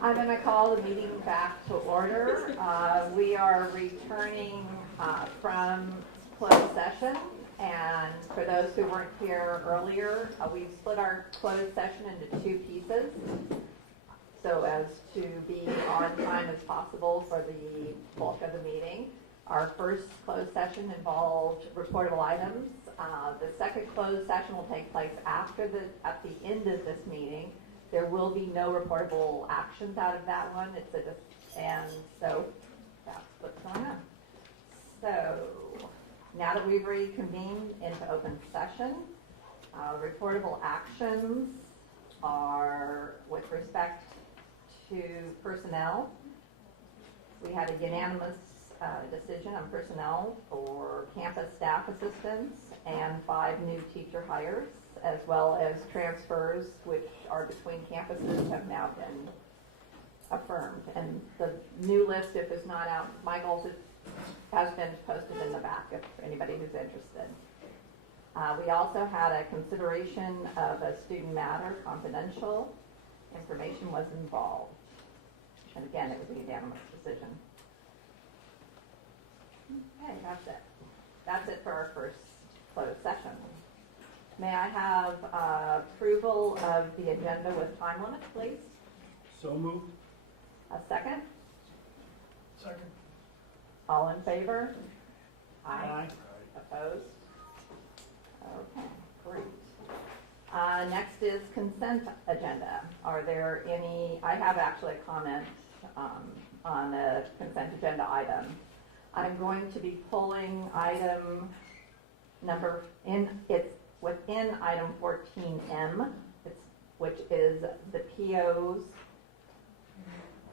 I'm going to call the meeting back to order. We are returning from closed session, and for those who weren't here earlier, we've split our closed session into two pieces so as to be on time as possible for the bulk of the meeting. Our first closed session involved reportable items. The second closed session will take place at the end of this meeting. There will be no reportable actions out of that one. And so that's what's going on. So now that we've reconvened into open session, reportable actions are with respect to personnel. We had a unanimous decision on personnel for campus staff assistants and 5 new teacher hires, as well as transfers which are between campuses have now been affirmed. And the new list, if it's not out, Michael's has been posted in the back if anybody who's interested. We also had a consideration of a student matter, confidential information was involved. And again, it was a unanimous decision. Okay, that's it. That's it for our first closed session. May I have approval of the agenda with time limit, please? So moved. A second? Second. All in favor? Aye. Opposed? Okay, great. Next is consent agenda. Are there any, I have actually a comment on the consent agenda item. I'm going to be pulling item number, it's within item 14M, which is the POs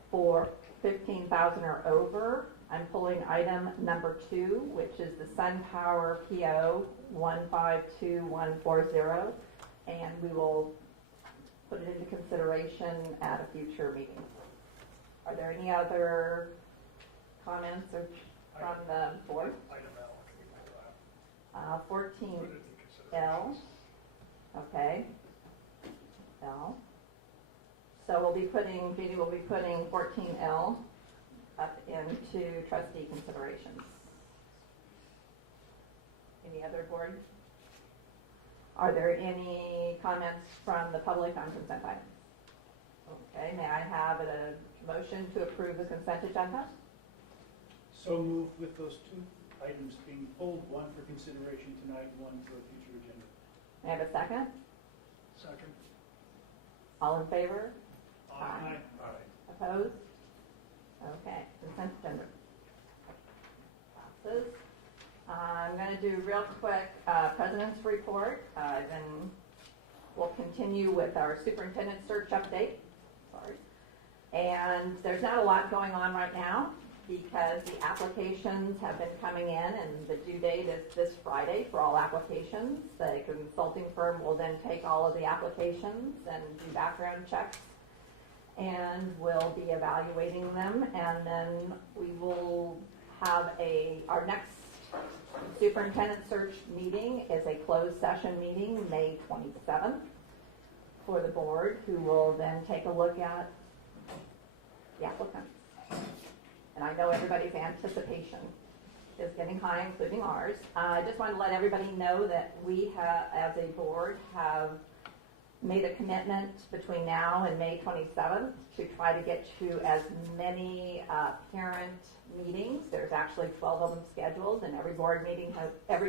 for 15,000 or over. I'm pulling item number 2, which is the SunPower PO 152140, and we will put it into consideration at a future meeting. Are there any other comments or from the board? Item L. 14L. Okay. L. So we'll be putting, Judy will be putting 14L up into trustee considerations. Any other board? Are there any comments from the public on consent items? Okay, may I have a motion to approve the consent agenda? So moved with those 2 items being pulled, 1 for consideration tonight, 1 for a future agenda. May I have a second? Second. All in favor? Aye. Opposed? Okay, consent agenda passes. I'm going to do real quick president's report, then we'll continue with our superintendent search update. Sorry. And there's not a lot going on right now because the applications have been coming in, and the due date is this Friday for all applications. The consulting firm will then take all of the applications and do background checks, and we'll be evaluating them, and then we will have our next superintendent search meeting is a closed session meeting, May 27th, for the board, who will then take a look at the applicants. And I know everybody's anticipation is getting high, including ours. I just want to let everybody know that we have, as a board, have made a commitment between now and May 27th to try to get to as many parent meetings. There's actually 12 of them scheduled, and every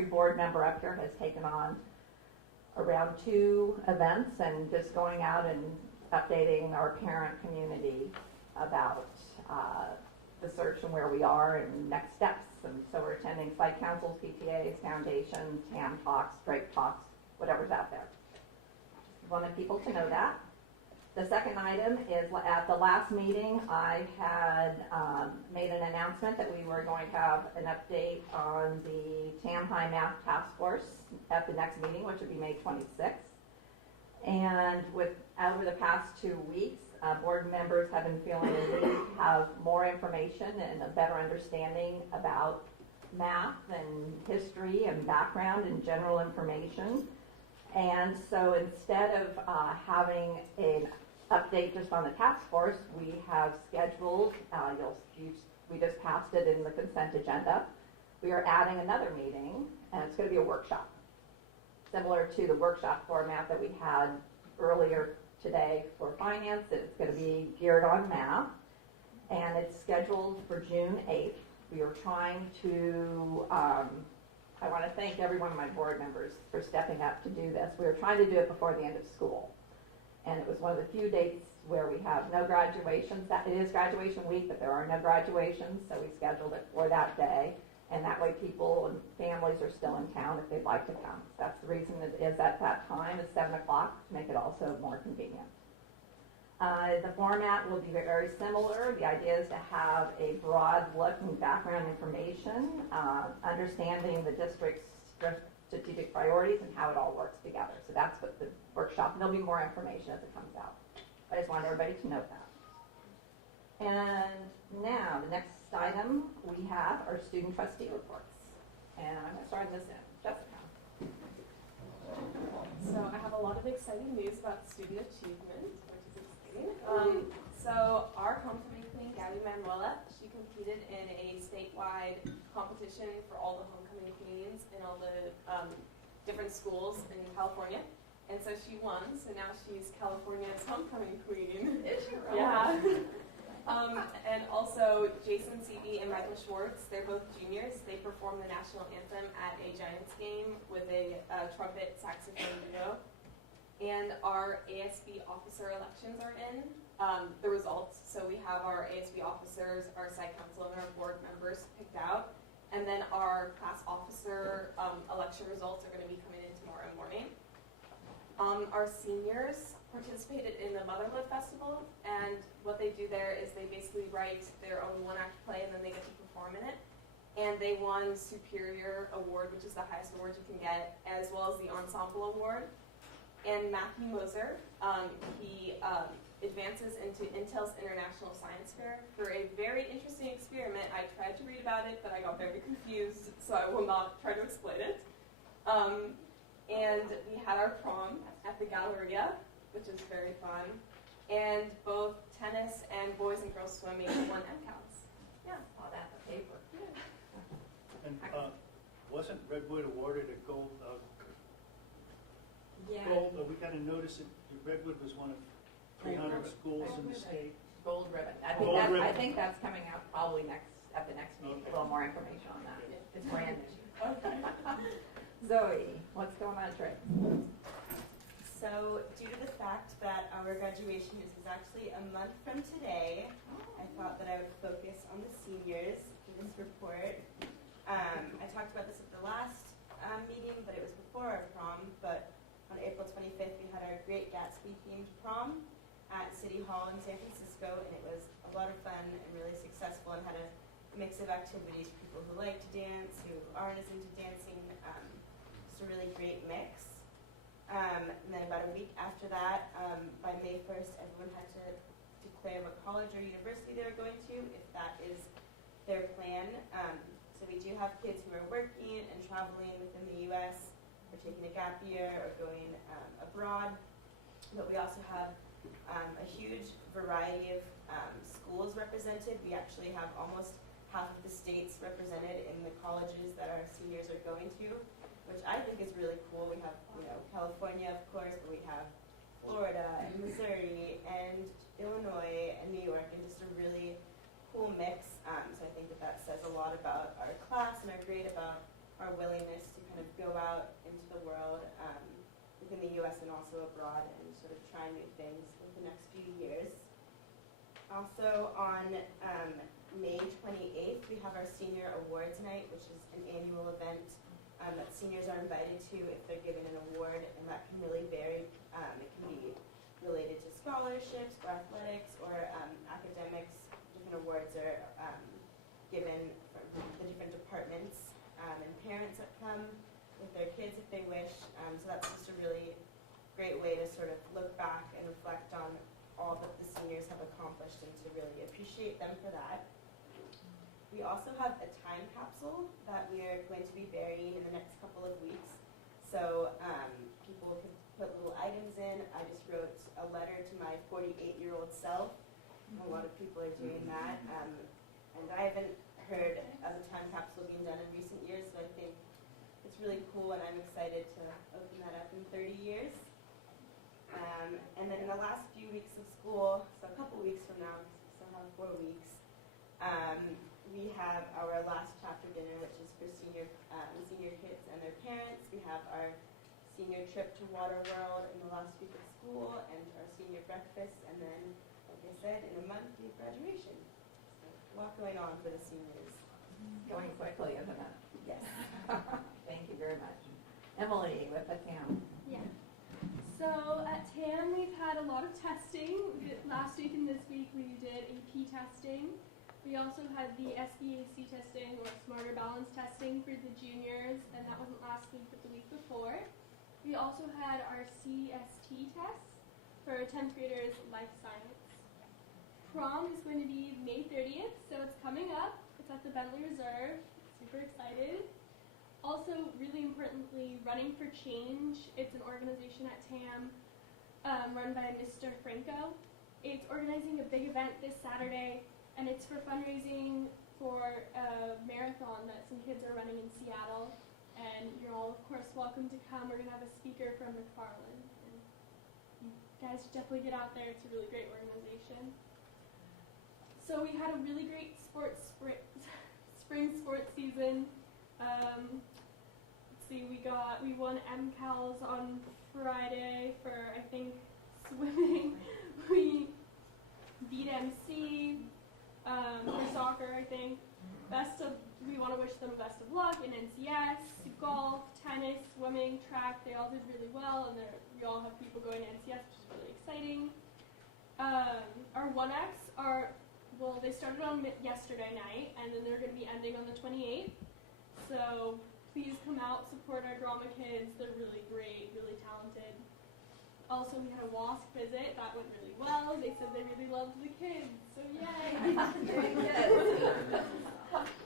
board member up here has taken on around 2 events and just going out and updating our parent community about the search and where we are and next steps. And so we're attending site councils, PTAs, foundations, TAM talks, Drake talks, whatever's out there. Wanted people to know that. The second item is at the last meeting, I had made an announcement that we were going to have an update on the TAM High Math Task Force at the next meeting, which would be May 26th. And over the past 2 weeks, board members have been feeling the need to have more information and a better understanding about math and history and background and general information. And so instead of having an update just on the task force, we have scheduled, we just passed it in the consent agenda. We are adding another meeting, and it's going to be a workshop, similar to the workshop format that we had earlier today for finance. It's going to be geared on math, and it's scheduled for June 8th. We are trying to, I want to thank every one of my board members for stepping up to do this. We were trying to do it before the end of school, and it was one of the few dates where we have no graduations. It is graduation week, but there are no graduations, so we scheduled it for that day. And that way people and families are still in town if they'd like to come. That's the reason it is at that time, is 7 o'clock, to make it also more convenient. The format will be very similar. The idea is to have a broad look and background information, understanding the district's strategic priorities and how it all works together. So that's what the workshop, and there'll be more information as it comes out. I just want everybody to know that. And now, the next item we have are student trustee reports. And I'm going to start this in. Jessica. So I have a lot of exciting news about student achievement, which is exciting. So our homecoming queen, Gabby Manuela, she competed in a statewide competition for all the homecoming queens in all the different schools in California. And so she won, so now she's California's homecoming queen. Is she really? Yeah. And also Jason Seavey and Michael Schwartz, they're both juniors. They performed the national anthem at a Giants game with a trumpet saxophone duo. And our ASB officer elections are in. The results, so we have our ASB officers, our site council, and our board members picked out. And then our class officer election results are going to be coming in tomorrow morning. Our seniors participated in the Motherhood Festival, and what they do there is they basically write their own one-act play, and then they get to perform in it. And they won Superior Award, which is the highest award you can get, as well as the Ensemble Award. And Matthew Moser, he advances into Intel's International Science Fair for a very interesting experiment. I tried to read about it, but I got very confused, so I will not try to explain it. And we had our prom at the Galleria, which is very fun. And both tennis and boys and girls swimming won MCALs. Yeah. Saw that in the paper. And wasn't Redwood awarded a gold? Yeah. We got to notice that Redwood was one of 300 schools in the state. Gold ribbon. I think that's coming out probably at the next meeting. Okay. A little more information on that. It's brand new. Okay. Zoe, what's going on, Trey? So, due to the fact that our graduation is actually a month from today, I thought that I would focus on the seniors in this report. I talked about this at the last meeting, but it was before our prom. But on April 25th, we had our Great Gatsby-themed prom at City Hall in San Francisco, and it was a lot of fun and really successful, and had a mix of activities for people who like to dance, who aren't as into dancing. Just a really great mix. And then about a week after that, by May 1st, everyone had to declare what college or university they were going to, if that is their plan. So we do have kids who are working and traveling within the U.S., or taking a gap year, or going abroad. But we also have a huge variety of schools represented. We actually have almost half of the states represented in the colleges that our seniors are going to, which I think is really cool. We have, California, of course, but we have Florida and Missouri and Illinois and New York, and just a really cool mix. So I think that says a lot about our class and our grade, about our willingness to kind of go out into the world within the U.S. and also abroad, and sort of try new things with the next few years. Also on May 28th, we have our Senior Awards Night, which is an annual event that seniors are invited to if they're given an award, and that can really vary. It can be related to scholarships or athletics or academics. Different awards are given from the different departments, and parents that come with their kids if they wish. So that's just a really great way to sort of look back and reflect on all that the seniors have accomplished, and to really appreciate them for that. We also have a time capsule that we are going to be burying in the next couple of weeks. So people can put little items items in. I just wrote a letter to my 48-year-old self. A lot of people are doing that. And I haven't heard of a time capsule being done in recent years, so I think it's really cool, and I'm excited to open that up in 30 years. And then in the last few weeks of school, so a couple weeks from now, we still have 4 weeks, we have our last chapter dinner, which is for senior kids and their parents. We have our senior trip to Water World in the last week of school, and our senior breakfast, and then, like I said, in a month, we have graduation. So a lot going on for the seniors. Going quickly, isn't it? Yes. Thank you very much. Emily with the TAM. Yeah. So at TAM, we've had a lot of testing. Last week and this week, we did AP testing. We also had the SBAC testing, or Smarter Balance testing, for the juniors, and that wasn't last week, but the week before. We also had our CST test for 10th graders life science. Prom is going to be May 30th, so it's coming up. It's at the Bentley Reserve. Super excited. Also, really importantly, Running for Change. It's an organization at TAM run by Mr. Franco. It's organizing a big event this Saturday, and it's for fundraising for a marathon that some kids are running in Seattle. And you're all, of course, welcome to come. We're going to have a speaker from McFarland. And you guys should definitely get out there. It's a really great organization. So we had a really great spring sports season. Let's see, we won MCALs on Friday for, I think, swimming. We beat MC for soccer, I think. We want to wish them best of luck in NCS, golf, tennis, swimming, track. They all did really well, and we all have people going to NCS, which is really exciting. Our 1X they started on yesterday night, and then they're going to be ending on the 28th. So please come out, support our drama kids. They're really great, really talented. Also, we had a WASC visit. That went really well. They said they really loved the kids, so yay. Very good.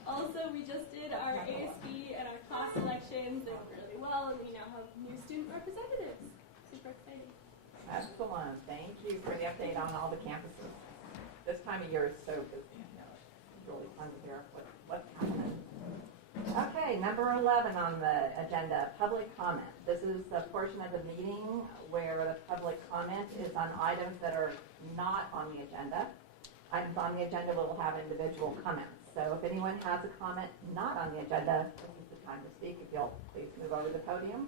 Also, we just did our ASB and our class elections. They went really well, and we now have new student representatives. Super exciting. Excellent. Thank you for the update on all the campuses. This time of year is so busy. It's really fun to hear what's happening. Okay, number 11 on the agenda, public comment. This is a portion of the meeting where the public comment is on items that are not on the agenda. Items on the agenda will have individual comments. So if anyone has a comment not on the agenda, this is the time to speak. If you'll please move over to the podium.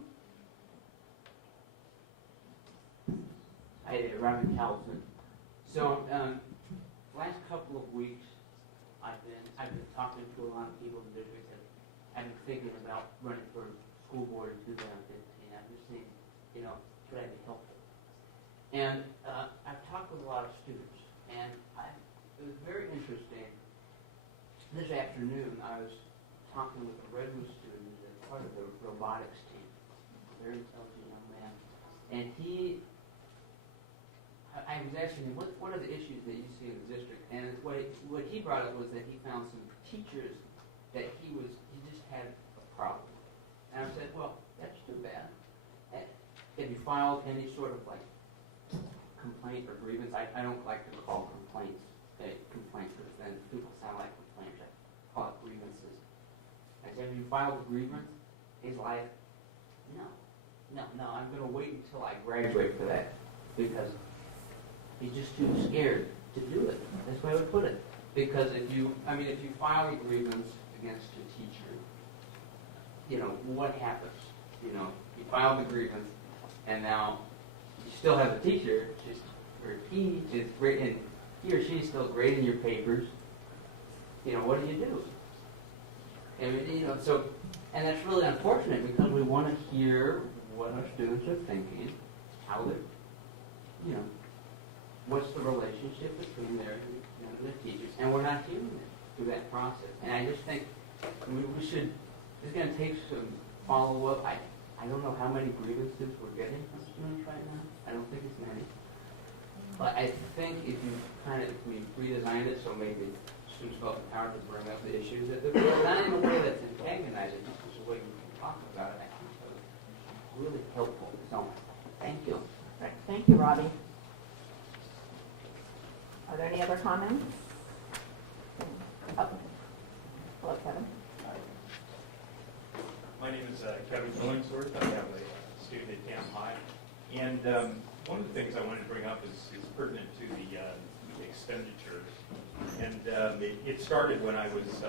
Hi there, Robert Calvin. So, last couple of weeks, I've been talking to a lot of people in the district, and I've been thinking about running for school board in 2015. I've just seen, should I be helpful? And I've talked with a lot of students, and it was very interesting. This afternoon, I was talking with a Redwood student as part of the robotics team, a very intelligent young man, and I was asking him, what are the issues that you see in the district? And what he brought up was that he found some teachers that he just had a problem. And I said, well, that's too bad. Have you filed any sort of complaint or grievance? I don't like to call complaints because then people sound like complaints. I call it grievances. I said, have you filed a grievance? He's like, no, I'm going to wait until I graduate for that because he's just too scared to do it. That's the way I would put it. Because if you file a grievance against a teacher, what happens? You file the grievance, and now you still have a teacher, he or she is still grading your papers. What do you do? And that's really unfortunate because we want to hear what our students are thinking, how they're, what's the relationship between their the teachers, and we're not hearing it through that process. And I just think we should. It's going to take some follow-up. I don't know how many grievances we're getting from students right now. I don't think it's many. But I think if we redesigned it so maybe students felt empowered to bring up the issues that they're not in a way that's antagonizing, just a way we can talk about it. I think so. It's really helpful. So, thank you. Robbie. Are there any other comments? Oh. Hello, Kevin. My name is Kevin Killingsworth. I have a student at Tam High. And one of the things I wanted to bring up is pertinent to the expenditures. And it started when I was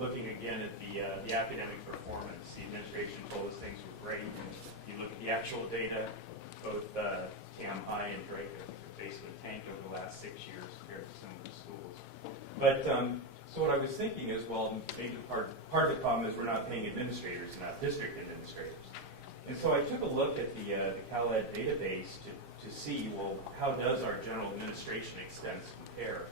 looking again at the academic performance. The administration told us things were great. You look at the actual data, both Tam High and Drake have basically tanked over the last 6 years compared to some of the schools. But so what I was thinking is, well, maybe part of the problem is we're not paying administrators, not district administrators. And so I took a look at the CalEd database to see, well, how does our general administration expense compare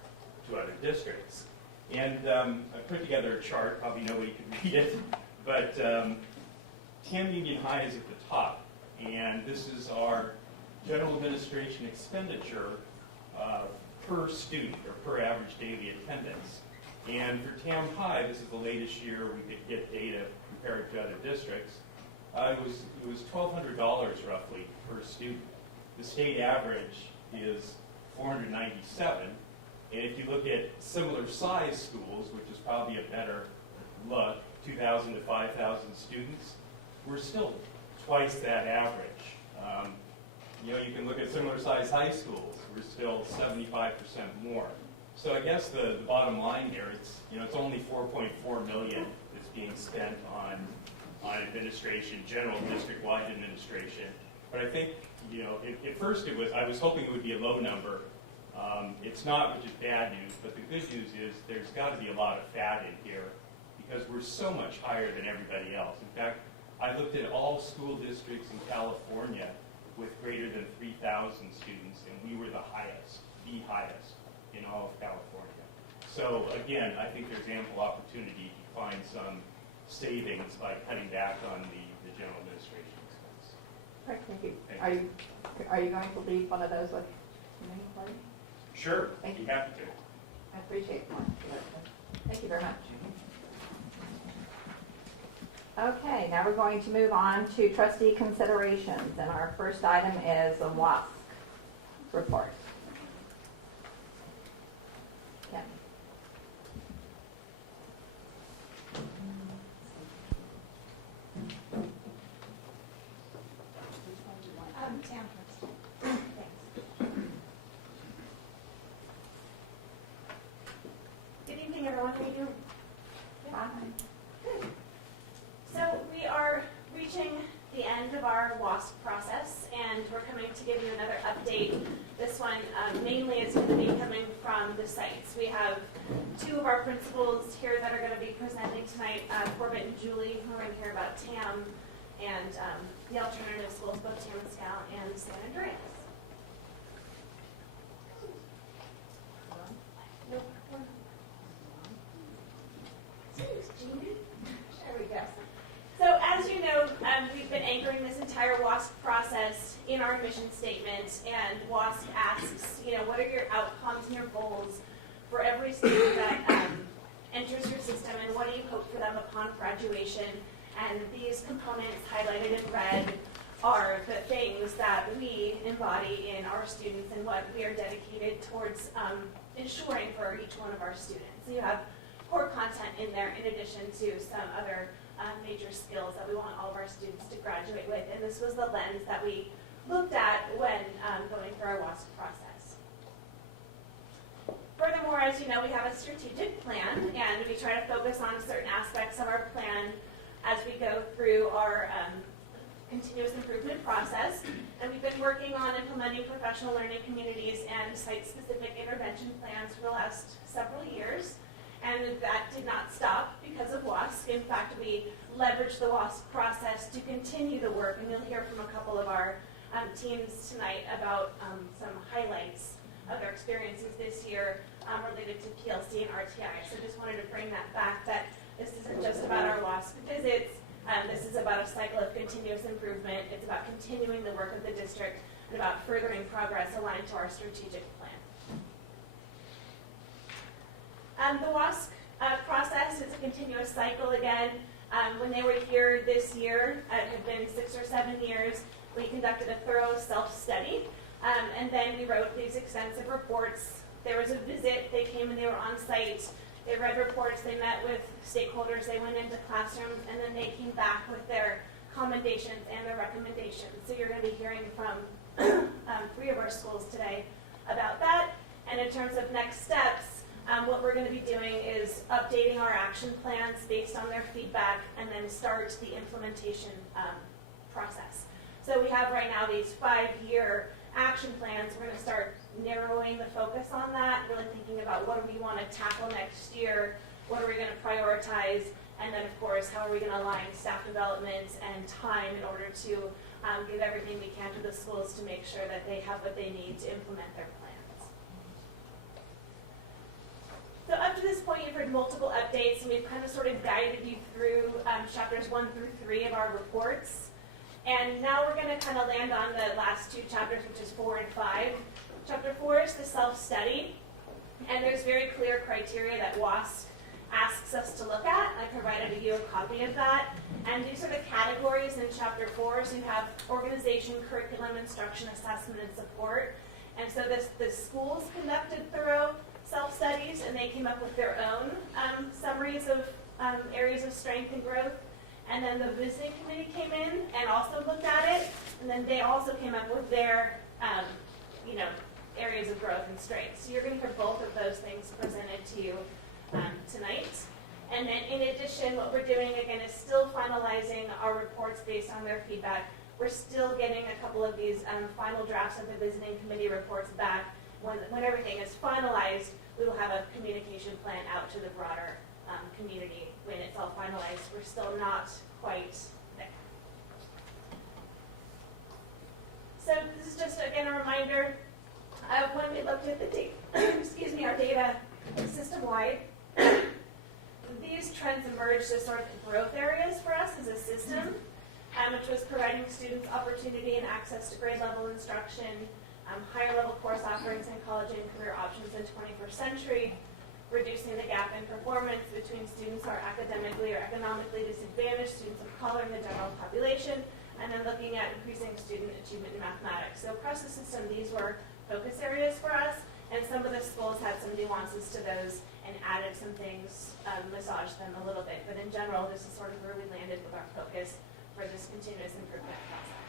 to other districts? And I put together a chart, probably nobody could read it, but Tam Union High is at the top. And this is our general administration expenditure per student, or per average daily attendance. And for Tam High, this is the latest year we could get data compared to other districts. It was $1,200 roughly per student. The state average is $497. And if you look at similar size schools, which is probably a better look, 2,000 to 5,000 students, we're still twice that average. You can look at similar size high schools, we're still 75% more. So I guess the bottom line here, it's only $4.4 million that's being spent on administration, general district-wide administration. But I think, at first I was hoping it would be a low number. It's not, which is bad news, but the good news is there's got to be a lot of fat in here because we're so much higher than everybody else. In fact, I looked at all school districts in California with greater than 3,000 students, and we were the highest in all of California. So again, I think there's ample opportunity to find some savings by cutting back on the general administration expense. Right, thank you. Thank you. Are you going to leave one of those with me, please? Sure, Thank be you. happy to. I appreciate that. Thank you very much. Okay, now we're going to move on to trustee considerations, and our first item is a WASC report. Ken. Tam first. Thanks. Good evening, everyone. How are you doing? Fine. Good. So we are reaching the end of our WASC process, and we're coming to give you another update. This one mainly is going to be coming from the sites. We have two of our principals here that are going to be presenting tonight, Corbett and Julie, who are going to hear about TAM and the alternative schools, both Tam and Scout and San Andreas. Nope. There we go. So as you know, we've been anchoring this entire WASC process in our mission statement, and WASC asks, what are your outcomes and your goals for every student that enters your system, and what do you hope for them upon graduation? And these components highlighted in red are the things that we embody in our students and what we are dedicated towards ensuring for each one of our students. So you have core content in there in addition to some other major skills that we want all of our students to graduate with. And this was the lens that we looked at when going through our WASC process. Furthermore, as you know, we have a strategic plan, and we try to focus on certain aspects of our plan as we go through our continuous improvement process. And we've been working on implementing professional learning communities and site-specific intervention plans for the last several years. And that did not stop because of WASC. In fact, we leveraged the WASC process to continue the work, and you'll hear from a couple of our teams tonight about some highlights of their experiences this year related to PLC and RTI. So just wanted to bring that back, that this isn't just about our WASC visits. This is about a cycle of continuous improvement. It's about continuing the work of the district and about furthering progress aligned to our strategic plan. The WASC process is a continuous cycle again. When they were here this year, it had been 6 or 7 years, we conducted a thorough self-study And then we wrote these extensive reports. There was a visit, they came and they were on site, they read reports, they met with stakeholders, they went into classrooms, and then they came back with their commendations and their recommendations. So you're going to be hearing from 3 of our schools today about that. And in terms of next steps, what we're going to be doing is updating our action plans based on their feedback and then start the implementation process. So we have right now these 5-year action plans. We're going to start narrowing the focus on that, really thinking about what do we want to tackle next year, what are we going to prioritize, and then of course how are we going to align staff development and time in order to give everything we can to the schools to make sure that they have what they need to implement their plans. So up to this point, you've heard multiple updates, and we've kind of sort of guided you through chapters 1 through 3 of our reports. And now we're going to kind of land on the last 2 chapters, which is 4 and 5. Chapter 4 is the self-study, and there's very clear criteria that WASC asks us to look at. I provided you a copy of that. And these are the categories in chapter 4. So you have organization, curriculum, instruction, assessment, and support. And so the schools conducted thorough self-studies, and they came up with their own summaries of areas of strength and growth. And then the visiting committee came in and also looked at it, and then they also came up with their, areas of growth and strength. So you're going to hear both of those things presented to you tonight. And then in addition, what we're doing again is still finalizing our reports based on their feedback. We're still getting a couple of these final drafts of the visiting committee reports back. When everything is finalized, we will have a communication plan out to the broader community when it's all finalized. We're still not quite there. So this is just, again, a reminder. When we looked at the our data system-wide, these trends emerged as sort of growth areas for us as a system, which was providing students opportunity and access to grade-level instruction, higher-level course offerings in college and career options in the 21st century, reducing the gap in performance between students who are academically or economically disadvantaged, students of color in the general population, and then looking at increasing student achievement in mathematics. So across the system, these were focus areas for us, and some of the schools had some nuances to those and added some things, massaged them a little bit. But in general, this is sort of where we landed with our focus for this continuous improvement process.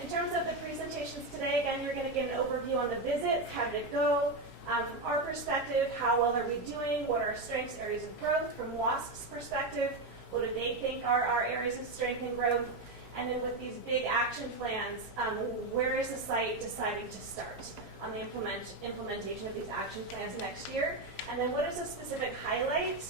In terms of the presentations today, again, you're going to get an overview on the visits, how did it go, from our perspective, how well are we doing, what are our strengths, areas of growth, from WASC's perspective, what do they think are our areas of strength and growth, and then with these big action plans, where is the site deciding to start on the implementation of these action plans next year, and then what is a specific highlight,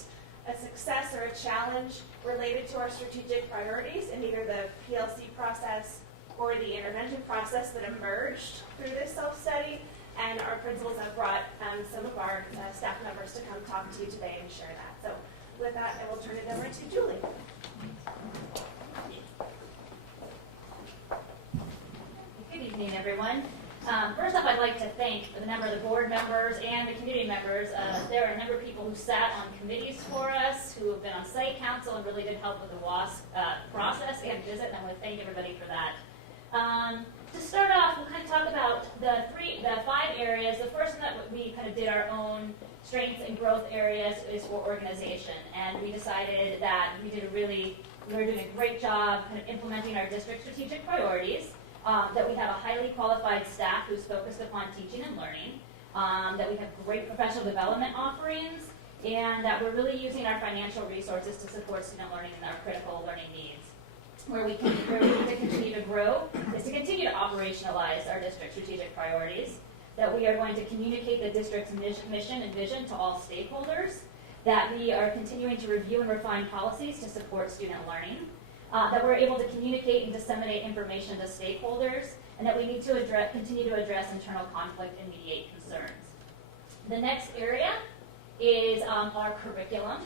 a success, or a challenge related to our strategic priorities in either the PLC process or the intervention process that emerged through this self-study. And our principals have brought some of our staff members to come talk to you today and share that. So with that, I will turn it over to Julie. Good evening, everyone. First off, I'd like to thank a number of the board members and the community members. There are a number of people who sat on committees for us, who have been on site council and really did help with the WASC process and visit, and I want to thank everybody for that. To start off, we'll kind of talk about the 5 areas. The first one that we kind of did our own strengths and growth areas is for organization, and we decided that we were doing a great job kind of implementing our district strategic priorities, that we have a highly qualified staff who's focused upon teaching and learning, that we have great professional development offerings, and that we're really using our financial resources to support student learning and our critical learning needs. Where we need to continue to grow is to continue to operationalize our district strategic priorities, that we are going to communicate the district's mission and vision to all stakeholders, that we are continuing to review and refine policies to support student learning, that we're able to communicate and disseminate information to stakeholders, and that we need to continue to address internal conflict and mediate concerns. The next area is our curriculum.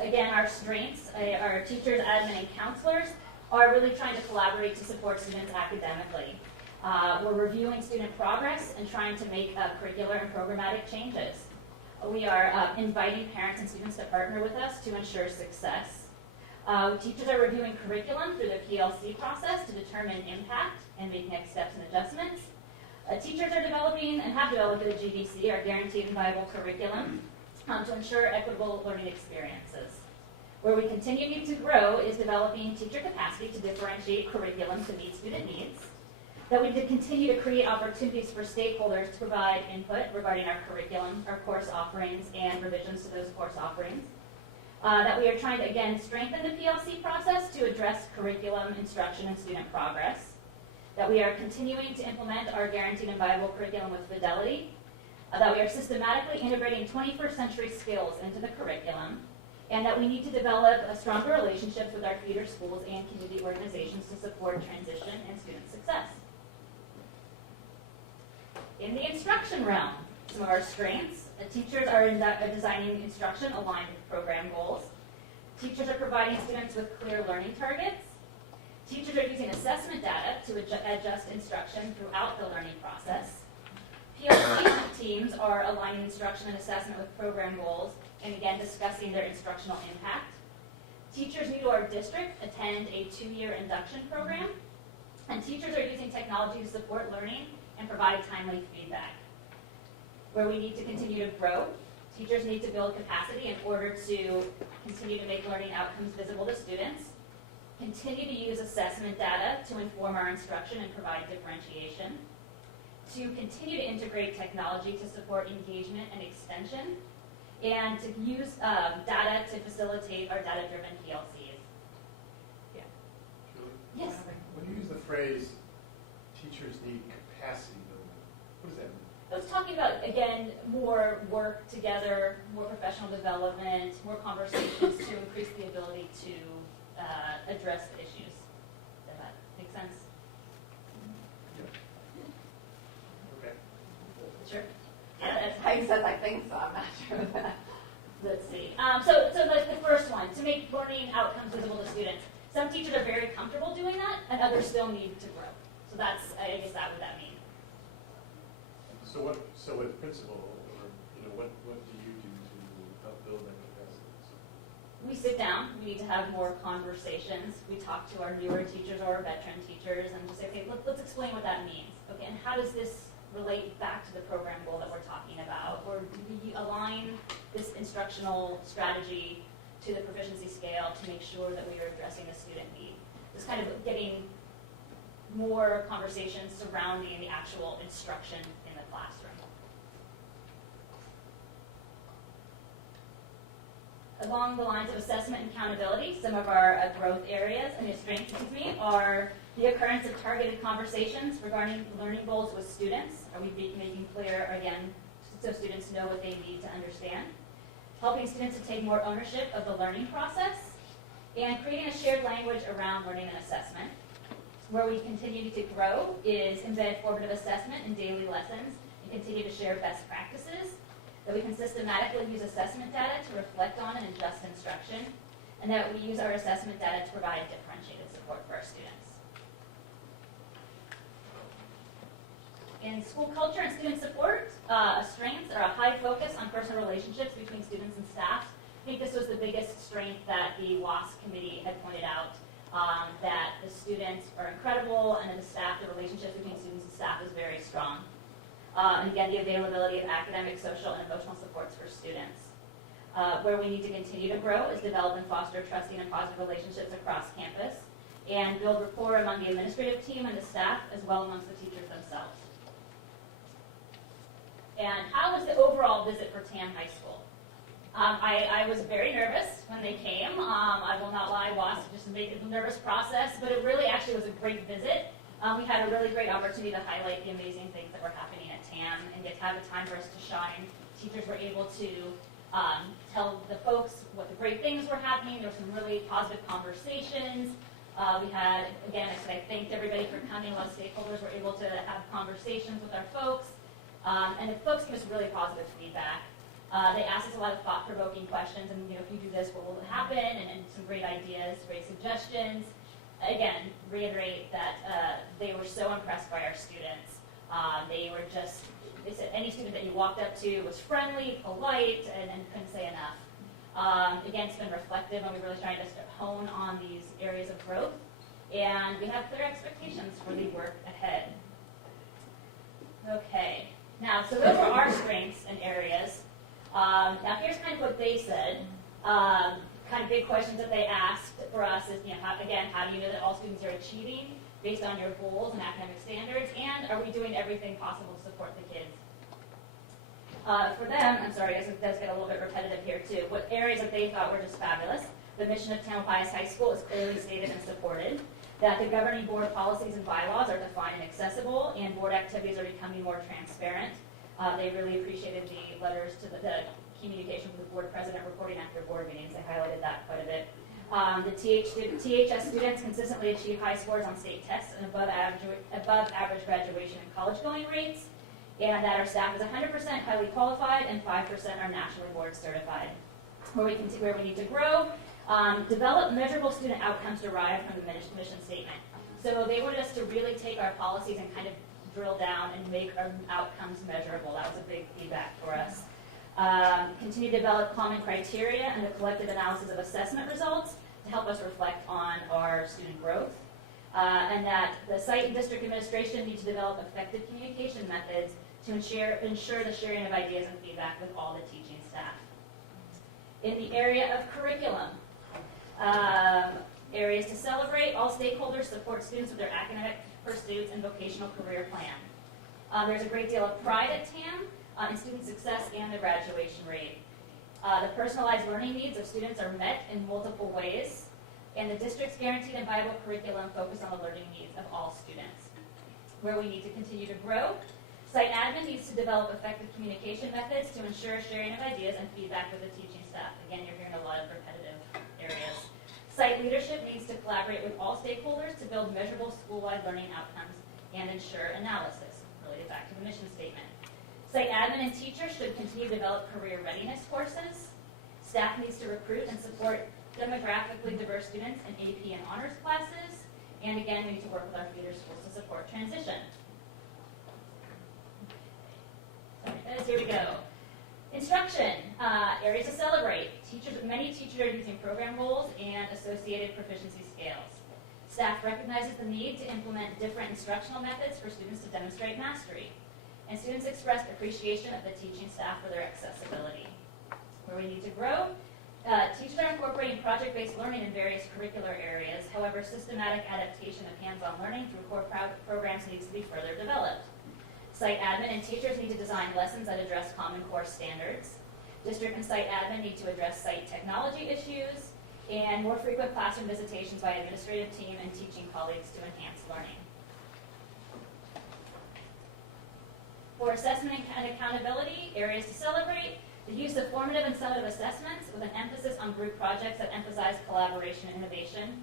Again, our strengths, our teachers, admin, and counselors are really trying to collaborate to support students academically. We're reviewing student progress and trying to make curricular and programmatic changes. We are inviting parents and students to partner with us to ensure success. Teachers are reviewing curriculum through the PLC process to determine impact and make next steps and adjustments. Teachers are developing and have developed a GVC, our Guaranteed and Viable Curriculum, to ensure equitable learning experiences. Where we continue need to grow is developing teacher capacity to differentiate curriculum to meet student needs. That we did continue to create opportunities for stakeholders to provide input regarding our curriculum, our course offerings, and revisions to those course offerings. That we are trying to, again, strengthen the PLC process to address curriculum, instruction, and student progress. That we are continuing to implement our Guaranteed and Viable Curriculum with fidelity. That we are systematically integrating 21st century skills into the curriculum. And that we need to develop stronger relationships with our feeder schools and community organizations to support transition and student success. In the instruction realm, some of our strengths. Teachers are designing instruction aligned with program goals. Teachers are providing students with clear learning targets. Teachers are using assessment data to adjust instruction throughout the learning process. PLC teams are aligning instruction and assessment with program goals and again discussing their instructional impact. Teachers new to our district attend a 2-year induction program. And teachers are using technology to support learning and provide timely feedback. Where we need to continue to grow, teachers need to build capacity in order to continue to make learning outcomes visible to students, continue to use assessment data to inform our instruction and provide differentiation, to continue to integrate technology to support engagement and extension, and to use data to facilitate our data-driven PLCs. Yeah. Julie? Yes. When you use the phrase, teachers need capacity building, what does that mean? I was talking about, again, more work together, more professional development, more conversations to increase the ability to address the issues. Does that make sense? Okay. Sure. Yeah, Heidi says, I think so, I'm not sure of that. let's see. So the first one, to make learning outcomes visible to students. Some teachers are very comfortable doing that, and others still need to grow. So that's, I guess, what that means. So as principal, or what do you do to help build that capacity? We sit down, we need to have more conversations. We talk to our newer teachers or our veteran teachers and just say, okay, let's explain what that means. Okay, and how does this relate back to the program goal that we're talking about? Or do we align this instructional strategy to the proficiency scale to make sure that we are addressing the student need? Just kind of getting more conversations surrounding the actual instruction in the classroom. Along the lines of assessment and accountability, some of our growth areas and strengths, are the occurrence of targeted conversations regarding learning goals with students. Are we making clear, again, so students know what they need to understand? Helping students to take more ownership of the learning process, and creating a shared language around learning and assessment. Where we continue to grow is embed formative assessment in daily lessons and continue to share best practices. That we can systematically use assessment data to reflect on and adjust instruction, and that we use our assessment data to provide differentiated support for our students. In school culture and student support, strengths are a high focus on personal relationships between students and staff. I think this was the biggest strength that the WASC committee had pointed out, that the students are incredible and that the staff, the relationships between students and staff is very strong. And again, the availability of academic, social, and emotional supports for students. Where we need to continue to grow is develop and foster trusting and positive relationships across campus, and build rapport among the administrative team and the staff, as well amongst the teachers themselves. And how was the overall visit for TAM High School? I was very nervous when they came. I will not lie, WASC just made it a nervous process, but it really actually was a great visit. We had a really great opportunity to highlight the amazing things that were happening at TAM and get to have a time for us to shine. Teachers were able to tell the folks what the great things were happening. There were some really positive conversations. We had, again, I thanked everybody for coming. A lot of stakeholders were able to have conversations with our folks. And the folks gave us really positive feedback. They asked us a lot of thought-provoking questions, and if you do this, what will happen? And some great ideas, great suggestions. Again, reiterate that they were so impressed by our students. They said any student that you walked up to was friendly, polite, and couldn't say enough. Again, it's been reflective, and we're really trying to hone on these areas of growth. And we have clear expectations for the work ahead. So Now, so those are our strengths and areas. Now here's kind of what they said. Kind of big questions that they asked for us is, how do you know that all students are achieving based on your goals and academic standards, and are we doing everything possible to support the kids? For them, I'm sorry, I guess it does get a little bit repetitive here too, what areas that they thought were just fabulous. The mission of Tamalpais High School is clearly stated and supported, that the governing board policies and bylaws are defined and accessible, and board activities are becoming more transparent. They really appreciated the letters to the communication with the board president reporting after board meetings. They highlighted that quite a bit. The THS students consistently achieve high scores on state tests and above average graduation and college going rates, and that our staff is 100% highly qualified and 5% are nationally board certified. Where we need to grow, develop measurable student outcomes derived from the mission statement. So they wanted us to really take our policies and kind of drill down and make our outcomes measurable. That was a big feedback for us. Continue to develop common criteria and the collective analysis of assessment results to help us reflect on our student growth. And that the site and district administration need to develop effective communication methods to ensure the sharing of ideas and feedback with all the teaching staff. In the area of curriculum, areas to celebrate, all stakeholders support students with their academic pursuits and vocational career plan. There's a great deal of pride at TAM in student success and the graduation rate. The personalized learning needs of students are met in multiple ways, and the district's guaranteed and viable curriculum focus on the learning needs of all students. Where we need to continue to grow, site admin needs to develop effective communication methods to ensure sharing of ideas and feedback with the teaching staff. Again, you're hearing a lot of repetitive areas. Site leadership needs to collaborate with all stakeholders to build measurable school-wide learning outcomes and ensure analysis, related back to the mission statement. Site admin and teachers should continue to develop career readiness courses. Staff needs to recruit and support demographically diverse students in AP and honors classes. And again, we need to work with our feeder schools to support transition. Here we go. Instruction, areas to celebrate. Many teachers are using program goals and associated proficiency scales. Staff recognizes the need to implement different instructional methods for students to demonstrate mastery. And students expressed appreciation of the teaching staff for their accessibility. Where we need to grow, teachers are incorporating project-based learning in various curricular areas. However, systematic adaptation of hands-on learning through core programs needs to be further developed. Site admin and teachers need to design lessons that address common core standards. District and site admin need to address site technology issues and more frequent classroom visitations by administrative team and teaching colleagues to enhance learning. For assessment and accountability, areas to celebrate, the use of formative and summative assessments with an emphasis on group projects that emphasize collaboration and innovation.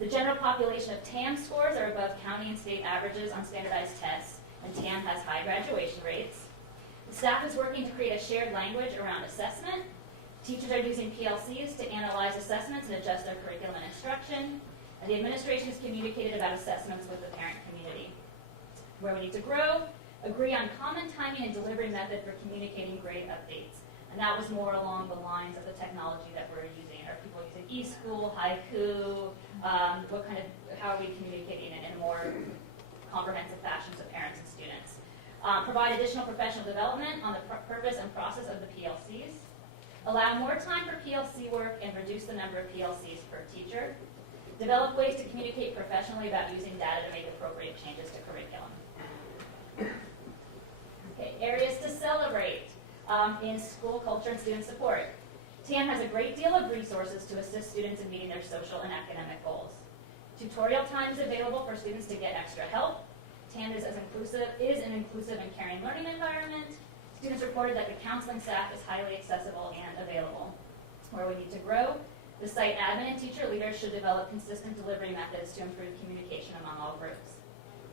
The general population of TAM scores are above county and state averages on standardized tests, and TAM has high graduation rates. The staff is working to create a shared language around assessment. Teachers are using PLCs to analyze assessments and adjust their curriculum and instruction. And the administration has communicated about assessments with the parent community. Where we need to grow, agree on common timing and delivery method for communicating grade updates. And that was more along the lines of the technology that we're using. Are people using eSchool, Haiku? How are we communicating it in a more comprehensive fashion to parents and students? Provide additional professional development on the purpose and process of the PLCs. Allow more time for PLC work and reduce the number of PLCs per teacher. Develop ways to communicate professionally about using data to make appropriate changes to curriculum. Okay, areas to celebrate in school culture and student support. TAM has a great deal of resources to assist students in meeting their social and academic goals. Tutorial time is available for students to get extra help. TAM is an inclusive and caring learning environment. Students reported that the counseling staff is highly accessible and available. Where we need to grow, the site admin and teacher leaders should develop consistent delivery methods to improve communication among all groups.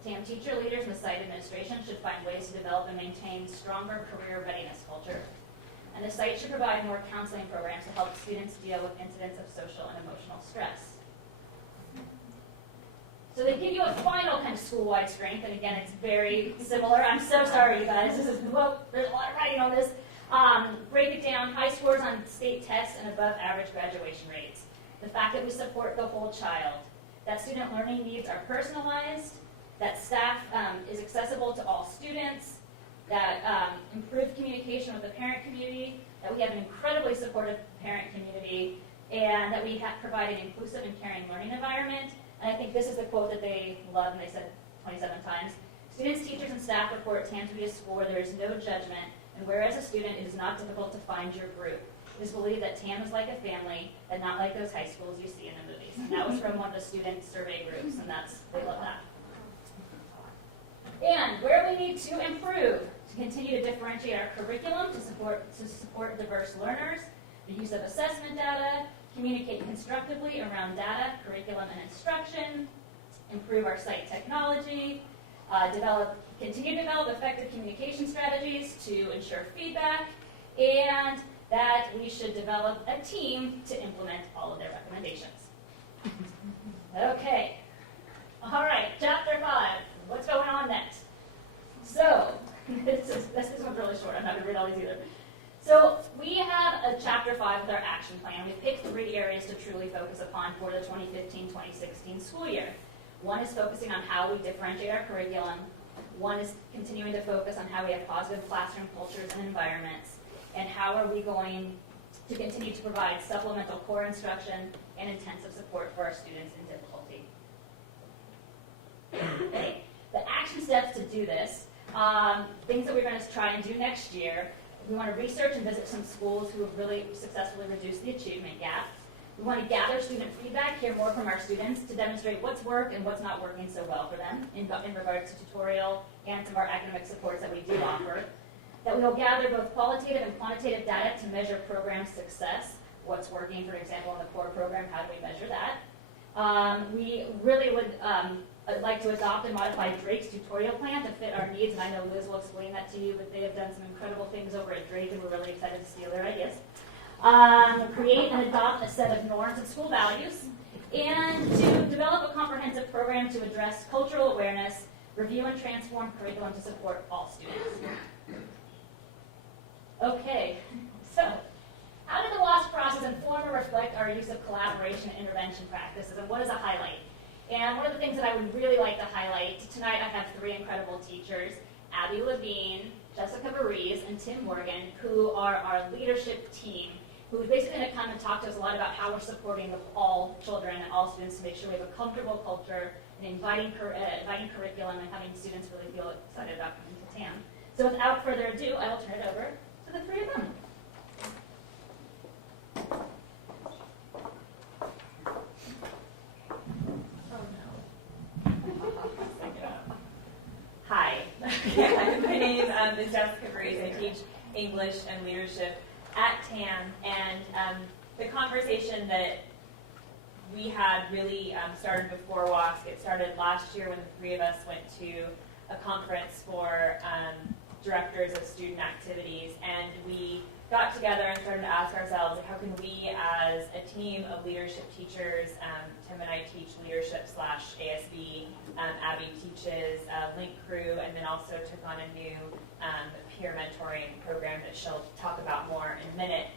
TAM teacher leaders and the site administration should find ways to develop and maintain stronger career readiness culture. And the site should provide more counseling programs to help students deal with incidents of social and emotional stress. So they give you a final kind of school-wide strength, and again, it's very similar. I'm so sorry, you guys. There's a lot of writing on this. Break it down, high scores on state tests and above average graduation rates. The fact that we support the whole child, that student learning needs are personalized, that staff is accessible to all students, that improved communication with the parent community, that we have an incredibly supportive parent community, and that we provide an inclusive and caring learning environment. And I think this is the quote that they love, and they said 27 times. Students, teachers, and staff report TAM to be a school where there is no judgment, and where as a student it is not difficult to find your group. It is believed that TAM is like a family, and not like those high schools you see in the movies. And that was from one of the student survey groups, and they love that. And where we need to improve to continue to differentiate our curriculum to support diverse learners, the use of assessment data, communicate constructively around data, curriculum, and instruction, improve our site technology, continue to develop effective communication strategies to ensure feedback, and that we should develop a team to implement all of their recommendations. Okay. All right, chapter 5. What's going on next? So, this one's really short. I'm not going to read all these either. So, we have a chapter 5 with our action plan. We've picked 3 areas to truly focus upon for the 2015-2016 school year. One is focusing on how we differentiate our curriculum. One is continuing to focus on how we have positive classroom cultures and environments. And how are we going to continue to provide supplemental core instruction and intensive support for our students in difficulty. Okay. The action steps to do this, things that we're going to try and do next year. We want to research and visit some schools who have really successfully reduced the achievement gap. We want to gather student feedback, hear more from our students to demonstrate what's worked and what's not working so well for them in regards to tutorial and some of our academic supports that we do offer. That we will gather both qualitative and quantitative data to measure program success. What's working, for example, in the core program, how do we measure that? We really would like to adopt and modify Drake's tutorial plan to fit our needs, and I know Liz will explain that to you, but they have done some incredible things over at Drake, and we're really excited to steal their ideas. Create and adopt a set of norms and school values, and to develop a comprehensive program to address cultural awareness, review and transform curriculum to support all students. Okay, so how did the WASP process inform or reflect our use of collaboration and intervention practices, and what is a highlight? And one of the things that I would really like to highlight, tonight I have 3 incredible teachers, Abby Levine, Jessica Bariz, and Tim Morgan, who are our leadership team, who is basically going to come and talk to us a lot about how we're supporting all children and all students to make sure we have a comfortable culture, an inviting curriculum, and having students really feel excited about coming to TAM. So without further ado, I will turn it over to the 3 of them. Hi, my name is Jessica Bariz. I teach English and leadership at TAM, and the conversation that we had really started before WASC. It started last year when the 3 of us went to a conference for directors of student activities, and we got together and started to ask ourselves, how can we as a team of leadership teachers, Tim and I teach leadership / ASB, Abby teaches Link Crew, and then also took on a new peer mentoring program that she'll talk about more in a minute.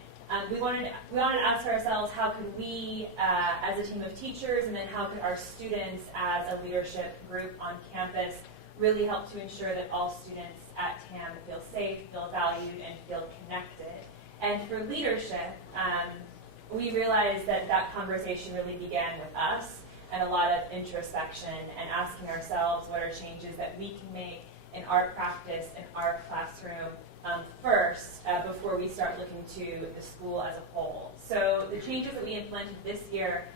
We wanted to ask ourselves, how could we as a team of teachers, and then how could our students as a leadership group on campus really help to ensure that all students at TAM feel safe, feel valued, and feel connected. And for leadership, we realized that conversation really began with us and a lot of introspection and asking ourselves what are changes that we can make in our practice, in our classroom first, before we start looking to the school as a whole. So the changes that we implemented this year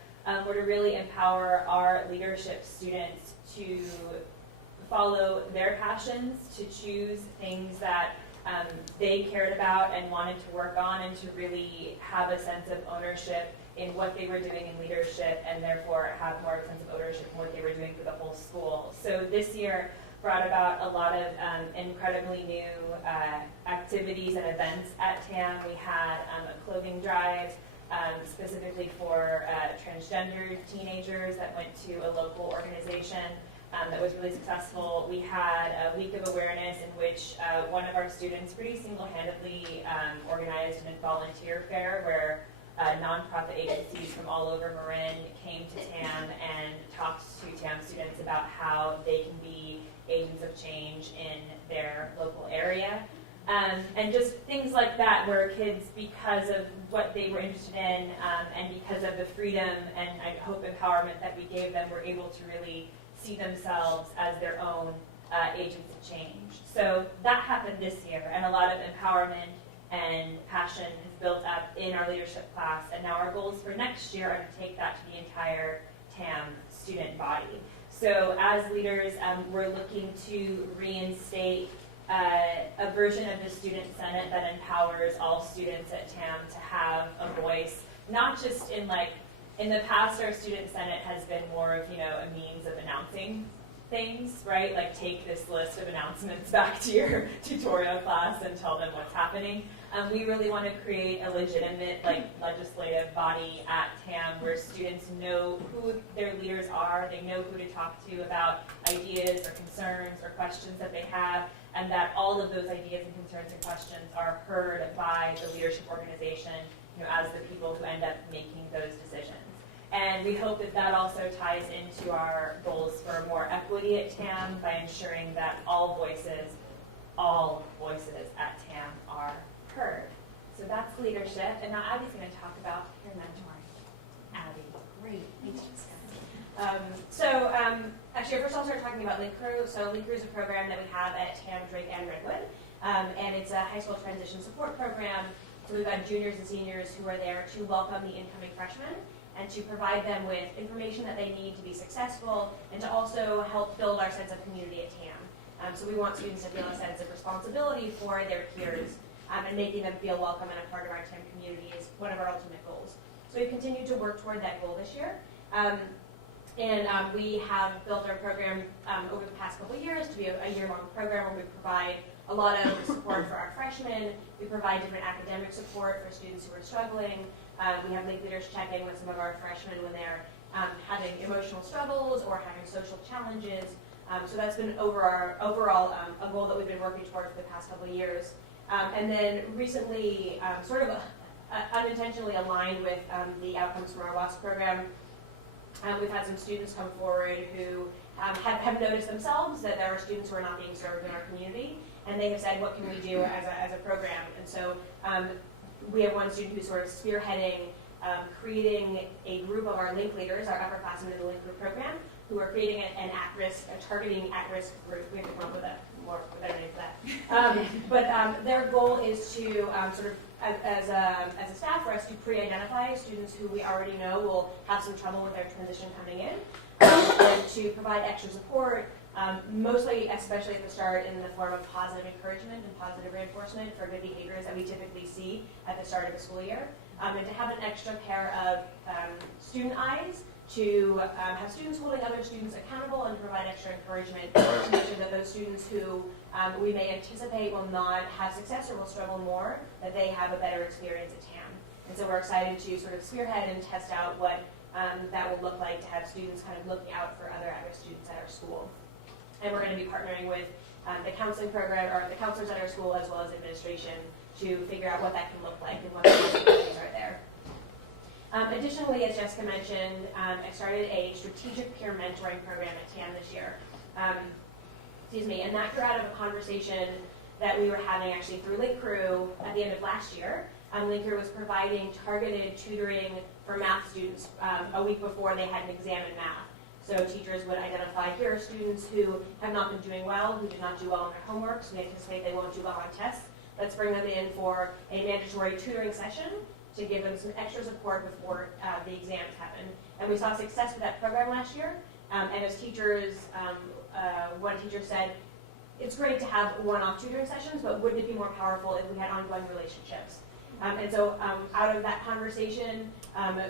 were to really empower our leadership students to follow their passions, to choose things that they cared about and wanted to work on, and to really have a sense of ownership in what they were doing in leadership, and therefore have more of a sense of ownership in what they were doing for the whole school. So this year brought about a lot of incredibly new activities and events at TAM. We had a clothing drive specifically for transgender teenagers that went to a local organization that was really successful. We had a week of awareness in which one of our students pretty single-handedly organized an volunteer fair where nonprofit agencies from all over Marin came to TAM and talked to TAM students about how they can be agents of change in their local area. area. And just things like that where kids, because of what they were interested in and because of the freedom and I hope empowerment that we gave them, were able to really see themselves as their own agents of change. So that happened this year, and a lot of empowerment and passion has built up in our leadership class, and now our goals for next year are to take that to the entire TAM student body. So as leaders, we're looking to reinstate a version of the Student Senate that empowers all students at TAM to have a voice, not just in the past our Student Senate has been more of, a means of announcing things, right? Like take this list of announcements back to your tutorial class and tell them what's happening. We really want to create a legitimate legislative body at TAM where students know who their leaders are, they know who to talk to about ideas or concerns or questions that they have, and that all of those ideas and concerns and questions are heard by the leadership organization, as the people who end up making those decisions. And we hope that that also ties into our goals for more equity at TAM by ensuring that all voices at TAM are heard. So that's leadership. And now Abby's going to talk about her mentoring. Abby, great. Thanks, Jessica. Actually, first I'll start talking about Link Crew. So Link Crew is a program that we have at TAM, Drake, and Redwood. And it's a high school transition support program. So we've got juniors and seniors who are there to welcome the incoming freshmen and to provide them with information that they need to be successful and to also help build our sense of community at TAM. So we want students to feel a sense of responsibility for their peers and making them feel welcome and a part of our TAM community is one of our ultimate goals. So we've continued to work toward that goal this year. We have built our program over the past couple of years to be a year-long program where we provide a lot of support for our freshmen. We provide different academic support for students who are struggling. We have Link leaders check in with some of our freshmen when they're having emotional struggles or having social challenges. So that's been overall a goal that we've been working toward for the past couple of years. And then recently, unintentionally aligned with the outcomes from our WASP program, we've had some students come forward who have noticed themselves that there are students who are not being served in our community, and they have said, what can we do as a program? And so we have one student who's sort of spearheading creating a group of our Link leaders, our upperclassmen in the Link Group program, who are creating targeting at-risk group. We have to come up with a better name for that. Their goal is to as a staff for us to pre-identify students who we already know will have some trouble with their transition coming in, and to provide extra support, especially at the start, in the form of positive encouragement and positive reinforcement for good behaviors that we typically see at the start of the school year, and to have an extra pair of student eyes to have students holding other students accountable and provide extra encouragement to make sure that those students who we may anticipate will not have success or will struggle more, that they have a better experience at TAM. And so we're excited to sort of spearhead and test out what that will look like to have students kind of looking out for other at-risk students at our school. And we're going to be partnering with the counseling program, or the counselors at our school, as well as administration, to figure out what that can look like and what the possibilities are there. Additionally, as Jessica mentioned, I started a strategic peer mentoring program at TAM this year. And that grew out of a conversation that we were having actually through Link Crew at the end of last year. Link Crew was providing targeted tutoring for math students a week before they had an exam in math. So teachers would identify, here are students who have not been doing well, who did not do well on their homework, so we anticipate they won't do well on tests. Let's bring them in for a mandatory tutoring session to give them some extra support before the exams happen. And we saw success with that program last year. And as teachers, one teacher said, it's great to have one-off tutoring sessions, but wouldn't it be more powerful if we had ongoing relationships? And so out of that conversation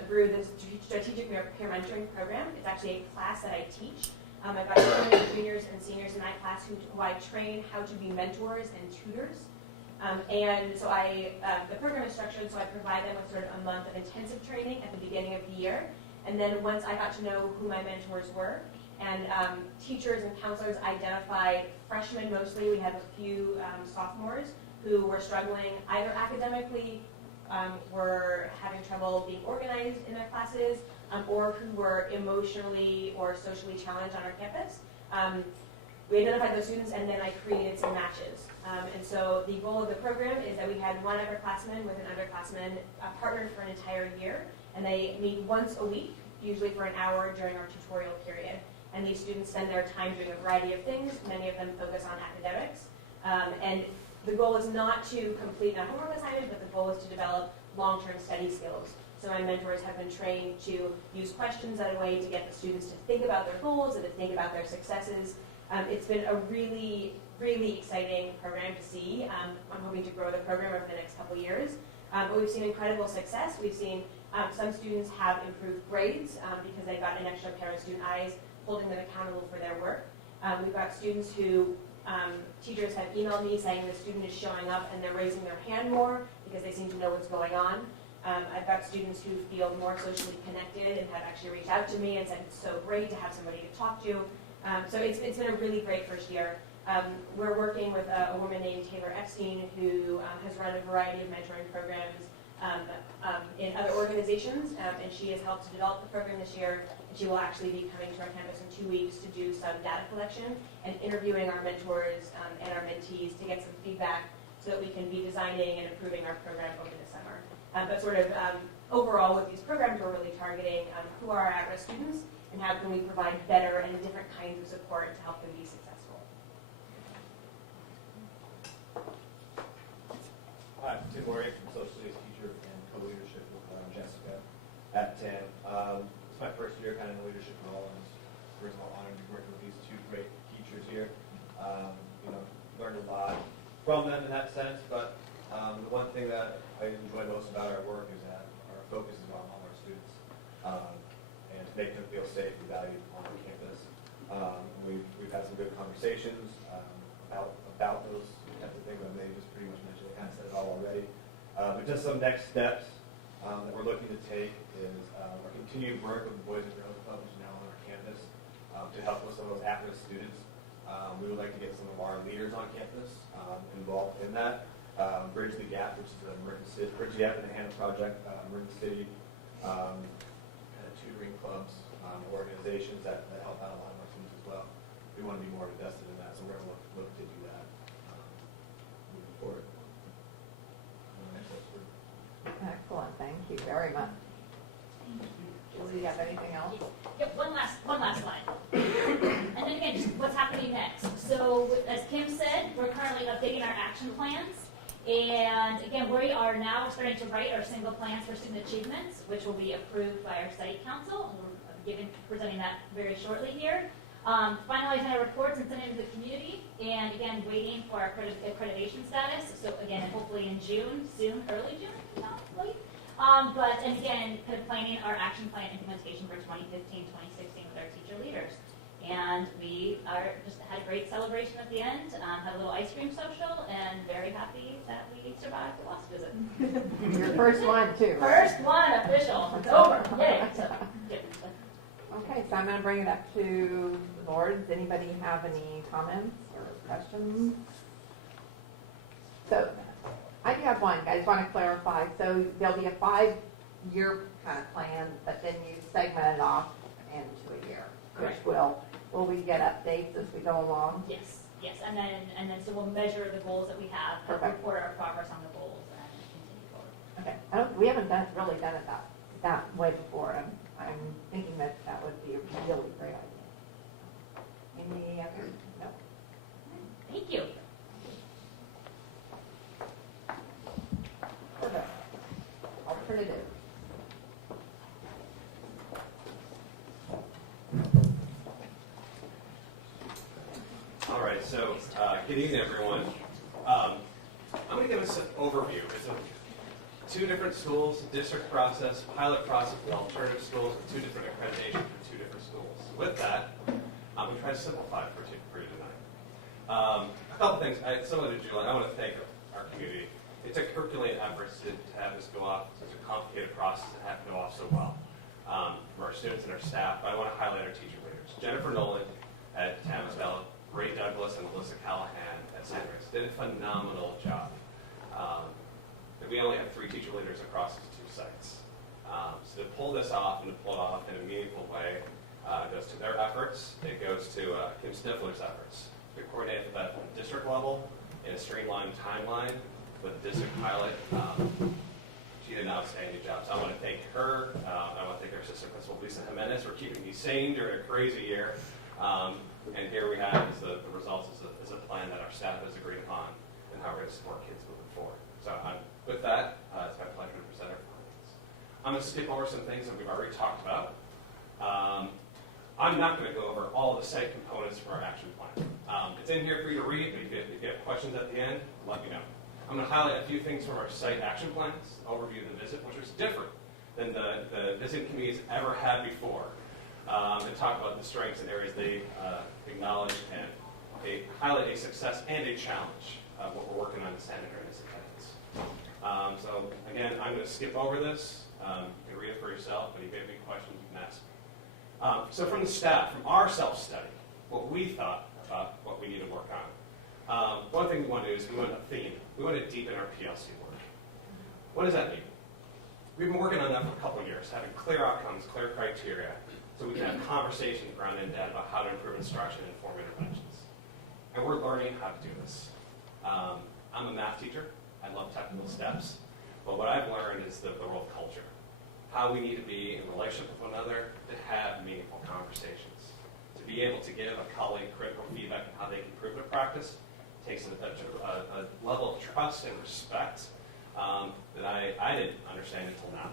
grew this strategic peer mentoring program. It's actually a class that I teach. I've got 20 juniors and seniors in that class who I train how to be mentors and tutors. And so the program is structured so I provide them with sort of a month of intensive training at the beginning of the year. And then once I got to know who my mentors were, and teachers and counselors identified freshmen mostly, we had a few sophomores who were struggling either academically, were having trouble being organized in their classes, or who were emotionally or socially challenged on our campus. we identified those students, and then I created some matches. And so the goal of the program is that we had one underclassman with an underclassman partnered for an entire year, and they meet once a week, usually for an hour during our tutorial period. And these students spend their time doing a variety of things. Many of them focus on academics. And the goal is not to complete a homework assignment, but the goal is to develop long-term study skills. So my mentors have been trained to use questions as a way to get the students to think about their goals and to think about their successes. It's been a really, really exciting program to see. I'm hoping to grow the program over the next couple years. But we've seen incredible success. We've seen some students have improved grades because they got an extra pair of student eyes holding them accountable for their work. We've got students who teachers have emailed me saying the student is showing up and they're raising their hand more because they seem to know what's going on. I've got students who feel more socially connected and have actually reached out to me and said it's so great to have somebody to talk to. So it's been a really great first year. We're working with a woman named Taylor Epstein who has run a variety of mentoring programs in other organizations, and she has helped to develop the program this year. And she will actually be coming to our campus in 2 weeks to do some data collection and interviewing our mentors and our mentees to get some feedback so that we can be designing and improving our program over the summer. But sort of overall with these programs, we're really targeting who are our at-risk students and how can we provide better and different kinds of support to help them be successful. Hi, Tim Morgan, social studies teacher and co-leadership with Jessica at TAM. It's my first year kind of in the leadership role, and first of all, honored to be working with these two great teachers here. Learned a lot from them in that sense, but the one thing that I enjoy most about our work is that our focus is on all our students and to make them feel safe and valued on campus. We've had some good conversations about those types of things. I may just pretty much mentioned, I kind of said it all already. But just some next steps that we're looking to take is our continued work with the Boys and Girls Club, which is now on our campus, to help with some of those at-risk students. We would like to get some of our leaders on campus involved in that. Bridge the Gap, which is the emergency, Bridge the Gap in the HANA project, emergency city, kind of tutoring clubs, organizations that help out a lot of our students as well. We want to be more invested in that, so we're going to look to do that moving forward. Excellent, thank you very much. Julie, you have anything else? Yep, one last slide. And then again, just what's happening next. So as Kim said, we're currently updating our action plans. And again, we are now starting to write our single plans for student achievements, which will be approved by our study council. And we're presenting that very shortly here. Finalizing our reports and sending them to the community. And again, waiting for our accreditation status. So again, hopefully in June, soon, early June, not late. And again, kind of planning our action plan implementation for 2015, 2016 with our teacher leaders. And we just had a great celebration at the end, had a little ice cream social, and very happy that we survived the last visit. Your first one, too. First one official. It's over. Yay. So, yeah. Okay, so I'm going to bring it up to the board. Does anybody have any comments or questions? So I do have one. I just want to clarify. So there'll be a 5-year kind of plan, but then you segment it off into a year, which will we get updates as we go along? Yes. And then so we'll measure the goals that we have, report our progress on the goals, and continue forward. Okay. We haven't really done it that way before. I'm thinking that would be a really great idea. Any other? No. Thank you. Perfect. Alternative. All right, so good evening, everyone. I'm going to give us an overview. It's 2 different schools, district process, pilot process, and alternative schools, and 2 different accreditations for 2 different schools. With that, I'm going to try to simplify it for you tonight. A couple things. Similar to Julie, I want to thank our community. It took Herculean efforts to have this go off, such a complicated process, and have it go off so well for our students and our staff. But I want to highlight our teacher leaders. Jennifer Nolan at Tamalpais, Ray Douglas, and Melissa Callahan at St. Mary's did a phenomenal job. We only have 3 teacher leaders across these 2 sites. So to pull this off and to pull it off in a meaningful way goes to their efforts. It goes to Kim Stifler's efforts. We coordinate at the district level in a streamlined timeline with the district pilot. She did an outstanding job. So I want to thank her. I want to thank our assistant principal, Lisa Jimenez, for keeping me sane during a crazy year. And here we have the results is a plan that our staff has agreed upon and how we're going to support kids moving forward. So with that, it's my pleasure to present our findings. I'm going to skip over some things that we've already talked about. I'm not going to go over all the site components for our action plan. It's in here for you to read, but if you have questions at the end, let me know. I'm going to highlight a few things from our site action plans, overview of the visit, which was different than the visiting committees ever had before, and talk about the strengths and areas they acknowledge, and they highlight a success and a challenge of what we're working on in Santa Ynez attendance. So again, I'm going to skip over this. You can read it for yourself, but if you have any questions, you can ask me. So from the staff, from our self-study, what we thought about what we need to work on. One thing we want to do is we want a theme. We want to deepen our PLC work. What does that mean? We've been working on that for a couple of years, having clear outcomes, clear criteria, so we can have conversations grounded in data about how to improve instruction and inform interventions. And we're learning how to do this. I'm a math teacher. I love technical steps. But what I've learned is the role of culture. How we need to be in relationship with one another to have meaningful conversations. To be able to give a colleague critical feedback on how they can improve their practice takes a level of trust and respect that I didn't understand until now.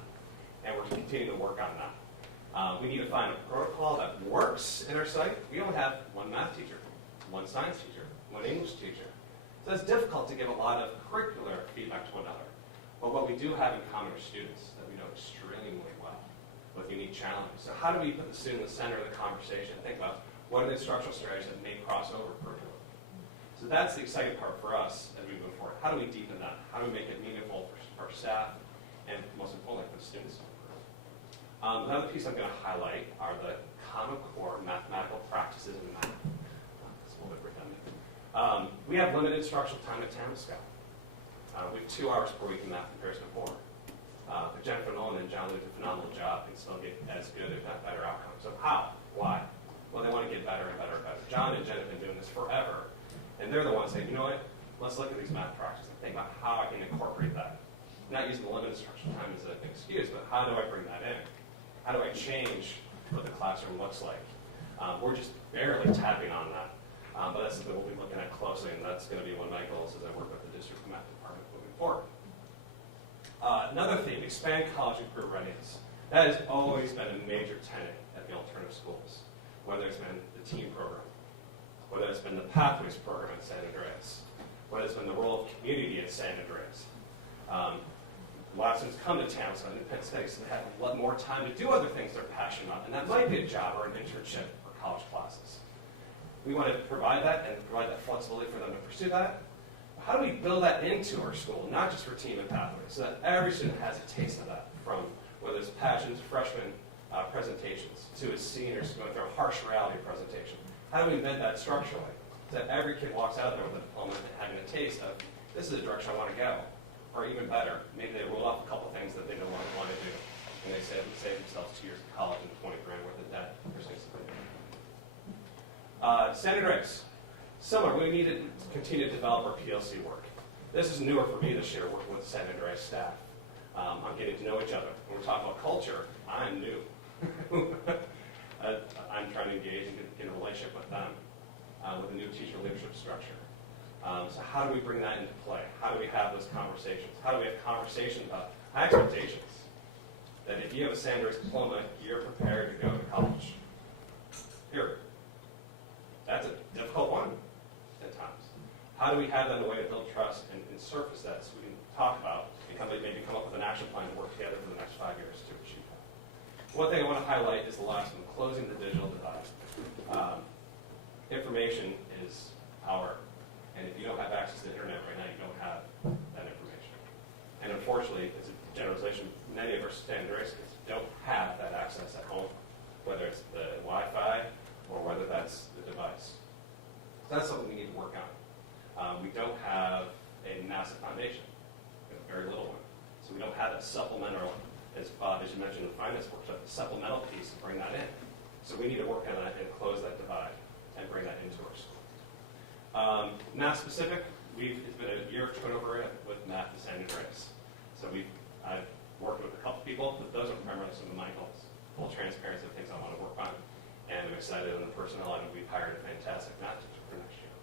And we're continuing to work on that. We need to find a protocol that works in our site. We only have one math teacher, one science teacher, one English teacher. So it's difficult to give a lot of curricular feedback to one another. But what we do have in common are students that we know extremely well with unique challenges. So how do we put the student in the center of the conversation? Think about what are the instructional strategies that may cross over curriculum. So that's the exciting part for us as we move forward. How do we deepen that? How do we make it meaningful for staff and most importantly for the students? Another piece I'm going to highlight are the common core mathematical practices in math. That's a little bit redundant. We have limited instructional time at Tamalpais. We have 2 hours per week in math comparison to 4. But Jennifer Nolan and John did a phenomenal job and still get as good, if not better, outcomes. So how? Why? Well, they want to get better and better and better. John and Jen have been doing this forever. And they're the ones saying, you know what, let's look at these math practices and think about how I can incorporate that. Not using the limited instructional time as an excuse, but how do I bring that in? How do I change what the classroom looks like? We're just barely tapping on that. But that's something we'll be looking at closely, and that's going to be one of my goals as I work with the district math department moving forward. Another theme, expand college and career readiness. That has always been a major tenet at the alternative schools, whether it's been the team program, whether it's been the Pathways program at San Andreas, whether it's been the role of community at San Andreas. A lot of students come to town, so independent studies, so they have a lot more time to do other things they're passionate about, and that might be a job or an internship or college classes. We want to provide that and provide that flexibility for them to pursue that. How do we build that into our school, not just for team and pathways, so that every student has a taste of that, from whether it's pageants, freshman presentations, to his seniors going through a harsh reality presentation. How do we embed that structurally, so that every kid walks out there with a diploma and having a taste of, this is the direction I want to go. Or even better, maybe they roll off a couple things that they don't want to do, and they save themselves 2 years of college and 20 grand worth of debt. San Andreas, similar. We need to continue to develop our PLC work. This is newer for me this year, working with the San Andreas staff. I'm getting to know each other. When we're talking about culture, I'm new. I'm trying to engage and get in a relationship with them, with a new teacher leadership structure. So how do we bring that into play? How do we have those conversations? How do we have conversations about expectations? That if you have a San Andreas diploma, you're prepared to go to college. Period. That's a difficult one at times. How do we have that in a way to build trust and surface that so we can talk about and maybe come up with an action plan to work together for the next 5 years to achieve that? One thing I want to highlight is the last one, closing the digital divide. Information is power. And if you don't have access to the internet right now, you don't have that information. And unfortunately, it's a generalization. Many of our San Andreas kids don't have that access at home, whether it's the Wi-Fi or whether that's the device. So that's something we need to work on. We don't have a massive foundation. We have a very little one. So we don't have that supplemental, as Bob, as you mentioned in the finance workshop, the supplemental piece to bring that in. So we need to work on that and close that divide and bring that into our school. Math specific, it's been a year of turnover with math and San Andreas. So I've worked with a couple people, but those are primarily some of my goals. Full transparency of things I want to work on. And I'm excited on the personnel item. We've hired a fantastic math teacher for next year.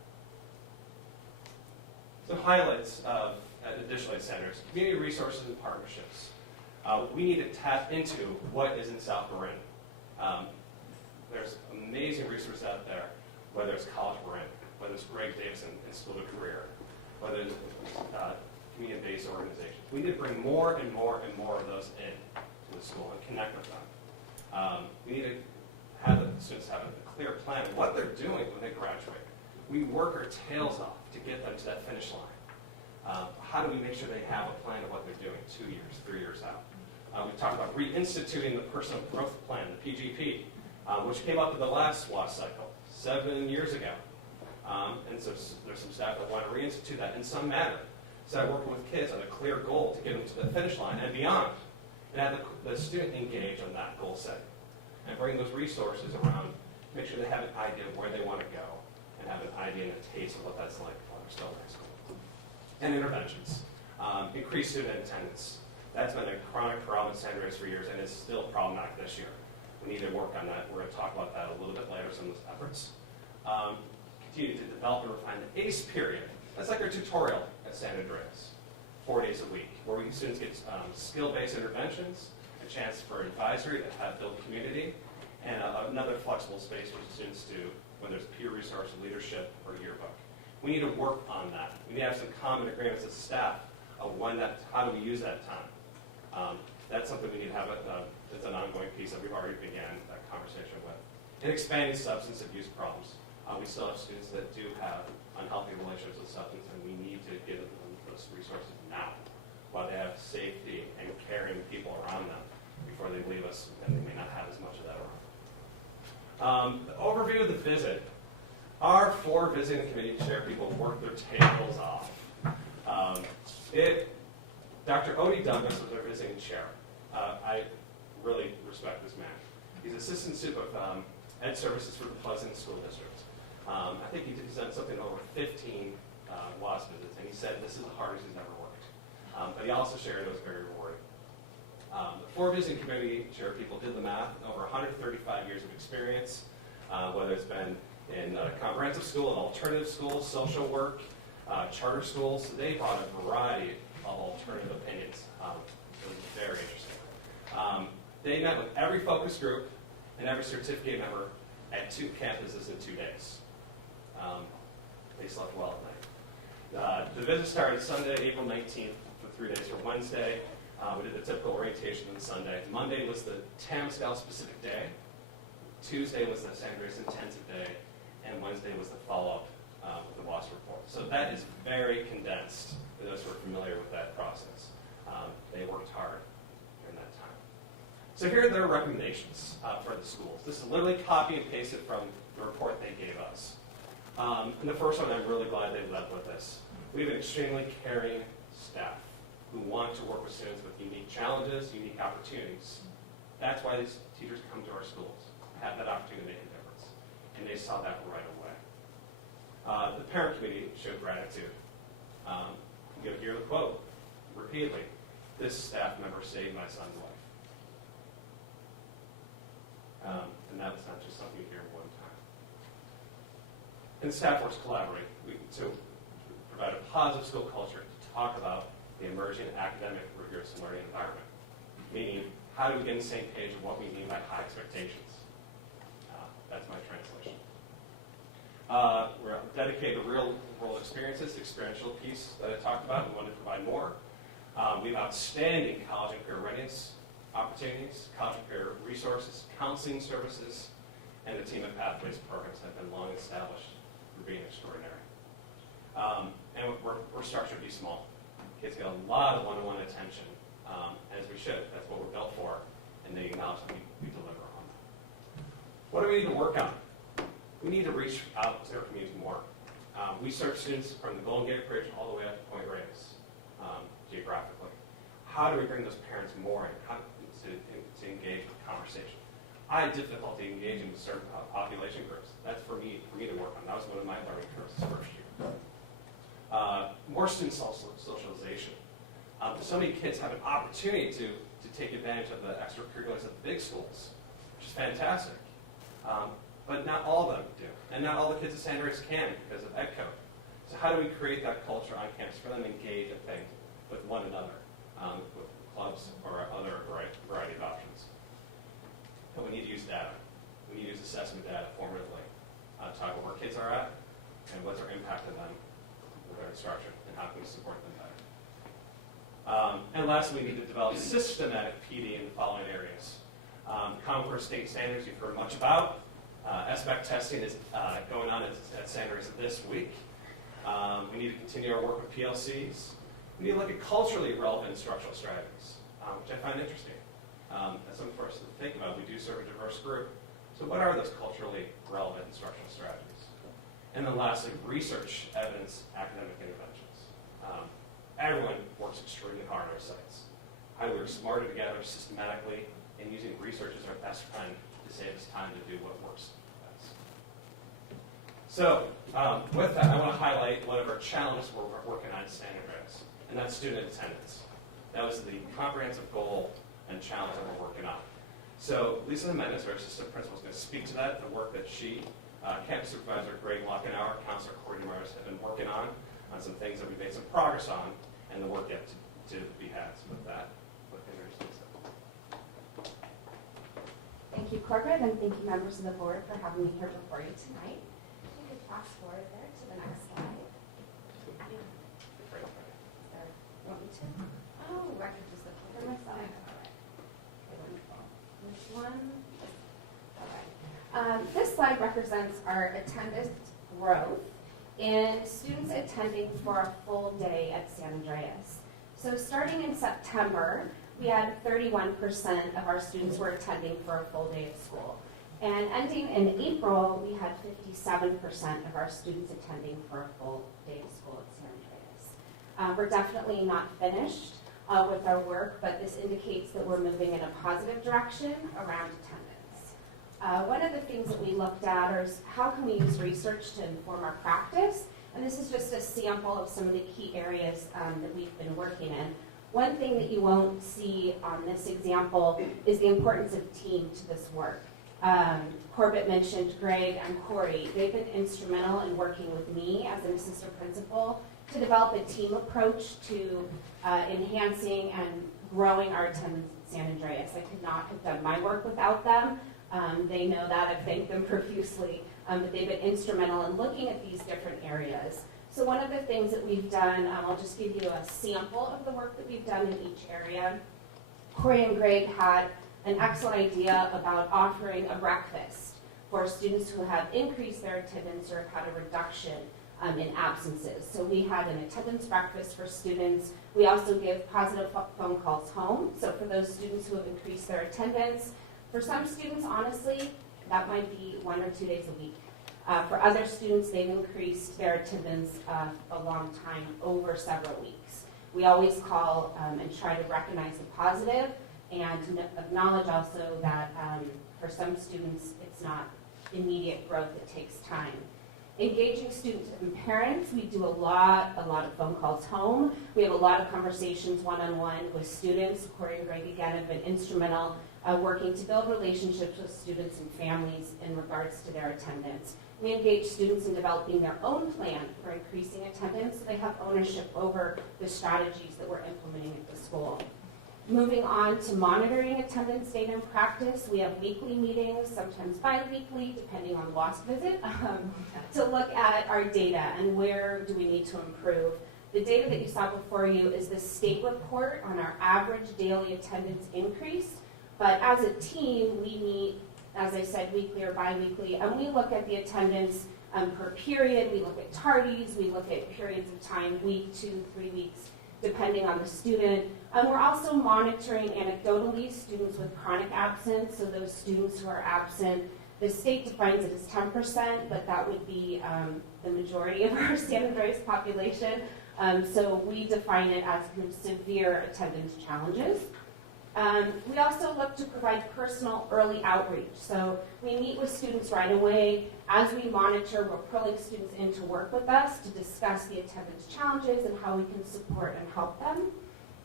Some highlights of additional centers, community resources and partnerships. We need to tap into what is in South Marin. There's amazing resources out there, whether it's College Marin, whether it's Greg Davidson and School of Career, whether it's community-based organizations. We need to bring more and more and more of those in to the school and connect with them. We need to have the students have a clear plan of what they're doing when they graduate. We work our tails off to get them to that finish line. How do we make sure they have a plan of what they're doing 2 years, 3 years out? We talked about reinstituting the Personal Growth Plan, the PGP, which came up in the last SWAS cycle 7 years ago. And so there's some staff that want to reinstitute that in some manner. So working with kids on a clear goal to get them to the finish line and beyond. And have the student engage on that goal setting. And bring those resources around, make sure they have an idea of where they want to go, and have an idea and a taste of what that's like while they're still in high school. And interventions. Increased student attendance. That's been a chronic problem in San Andreas for years, and is still problematic this year. We need to work on that. We're going to talk about that a little bit later, some of those efforts. Continue to develop and refine the ACE period. That's like our tutorial at San Andreas, 4 days a week, where students get skill-based interventions, a chance for advisory to have build community, and another flexible space for students to, whether it's peer resource, leadership, or yearbook. We need to work on that. We need to have some common agreements as staff of how do we use that time. That's something we need to have, it's an ongoing piece that we've already began that conversation with. And expanding substance abuse problems. We still have students that do have unhealthy relationships with substance, and we need to give them those resources now, while they have safety and caring people around them before they leave us, and they may not have as much of that around. The overview of the visit. Our 4 visiting committee chair people worked their tails off. Dr. Odie Douglas was our visiting chair. I really respect this man. He's assistant soup of Ed Services for the Pleasant School District. I think he's done something over 15 WAS visits, and he said this is the hardest he's ever worked. But he also shared it was very rewarding. The 4 visiting committee chair people did the math, over 135 years of experience, whether it's been in comprehensive school, alternative schools, social work, charter schools. So they brought a variety of alternative opinions. It was very interesting. They met with every focus group and every certificate member at 2 campuses in 2 days. They slept well at night. The visit started Sunday, April 19th, for 3 days. For Wednesday, we did the typical orientation on Sunday. Monday was the Tamalpais specific day. Tuesday was the San Andreas intensive day. And Wednesday was the follow-up with the WAS report. So that is very condensed for those who are familiar with that process. They worked hard during that time. So here are their recommendations for the schools. This is literally copy and pasted from the report they gave us. And the first one, I'm really glad they led with this. We have an extremely caring staff who want to work with students with unique challenges, unique opportunities. That's why these teachers come to our schools, have that opportunity to make a difference. And they saw that right away. The parent committee showed gratitude. You'll hear the quote repeatedly. This staff member saved my son's life. And that's not just something you hear one time. And staff works collaborate to provide a positive school culture to talk about the emerging academic rigorous learning environment. Meaning, how do we get on the same page of what we mean by high expectations? That's my translation. We're dedicated to real world experiences, the experiential piece that I talked about. We want to provide more. We have outstanding college and career readiness opportunities, college and career resources, counseling services, and the Team of Pathways programs have been long established for being extraordinary. And we're structured to be small. Kids get a lot of one-on-one attention, as we should. That's what we're built for, and they acknowledge that we deliver on that. What do we need to work on? We need to reach out to our community more. We serve students from the Golden Gate Bridge all the way up to Point Reyes, geographically. How do we bring those parents more in to engage with conversation? I had difficulty engaging with certain population groups. That's for me to work on. That was one of my learning curves this first year. more student socialization. So many kids have an opportunity to take advantage of the extracurriculars at the big schools, which is fantastic. But not all of them do. And not all the kids at San Andreas can because of EdCo. So how do we create that culture on campus for them to engage, I think, with one another, with clubs or other variety of options? And we need to use data. We need to use assessment data formatively to talk about where kids are at and what's our impact to them with their instruction and how can we support them better. And lastly, we need to develop systematic PD in the following areas. Common Core state standards you've heard much about. SBAC testing is going on at San Andreas this week. We need to continue our work with PLCs. We need to look at culturally relevant instructional strategies, which I find interesting. As something for us to think about, we do serve a diverse group. So what are those culturally relevant instructional strategies? And then lastly, research, evidence, academic interventions. Everyone works extremely hard on our sites. How we work smarter together, systematically, and using research as our best friend to save us time to do what works best. So, with that, I want to highlight one of our challenges we're working on at San Andreas, and that's student attendance. That was the comprehensive goal and challenge that we're working on. So, Lisa Jimenez, our assistant principal, is going to speak to that, the work that she, campus supervisor Greg Lockenauer, counselor Corey Demers have been working on some things that we've made some progress on, and the work yet to be had. So with that, what can I say? Thank you, Corbett, and thank you, members of the board, for having me here before you tonight. You could fast forward there to the next slide. Want me to? Oh, I could just look for myself. All right. Okay, wonderful. Which one? All right. This slide represents our attendance growth in students attending for a full day at San Andreas. So starting in September, we had 31% of our students were attending for a full day of school. And ending in April, we had 57% of our students attending for a full day of school at San Andreas. We're definitely not finished with our work, but this indicates that we're moving in a positive direction around attendance. One of the things that we looked at is how can we use research to inform our practice, and this is just a sample of some of the key areas that we've been working in. One thing that you won't see on this example is the importance of team to this work. Corbett mentioned Greg and Corey. They've been instrumental in working with me as an assistant principal to develop a team approach to enhancing and growing our attendance at San Andreas. I could not have done my work without them. They know that. I've thanked them profusely, but they've been instrumental in looking at these different areas. So one of the things that we've done, I'll just give you a sample of the work that we've done in each area. Corey and Greg had an excellent idea about offering a breakfast for students who have increased their attendance or have had a reduction in absences. So we had an attendance breakfast for students. We also give positive phone calls home. So for those students who have increased their attendance, for some students, honestly, that might be 1 or 2 days a week. For other students, they've increased their attendance a long time, over several weeks. We always call and try to recognize the positive and acknowledge also that for some students, it's not immediate growth, it takes time. Engaging students and parents, we do a lot of phone calls home. We have a lot of conversations one-on-one with students. Corey and Greg, again, have been instrumental working to build relationships with students and families in regards to their attendance. We engage students in developing their own plan for increasing attendance so they have ownership over the strategies that we're implementing at the school. Moving on to monitoring attendance data and practice, we have weekly meetings, sometimes bi-weekly, depending on lost visit, to look at our data and where do we need to improve. The data that you saw before you is the state report on our average daily attendance increase, but as a team, we meet, as I said, weekly or bi-weekly, and we look at the attendance per period, we look at tardies, we look at periods of time, week, 2, 3 weeks, depending on the student. We're also monitoring anecdotally students with chronic absence, so those students who are absent. The state defines it as 10%, but that would be the majority of our San Andreas population. So we define it as severe attendance challenges. We also look to provide personal early outreach. So we meet with students right away. As we monitor, we're pulling students in to work with us to discuss the attendance challenges and how we can support and help them.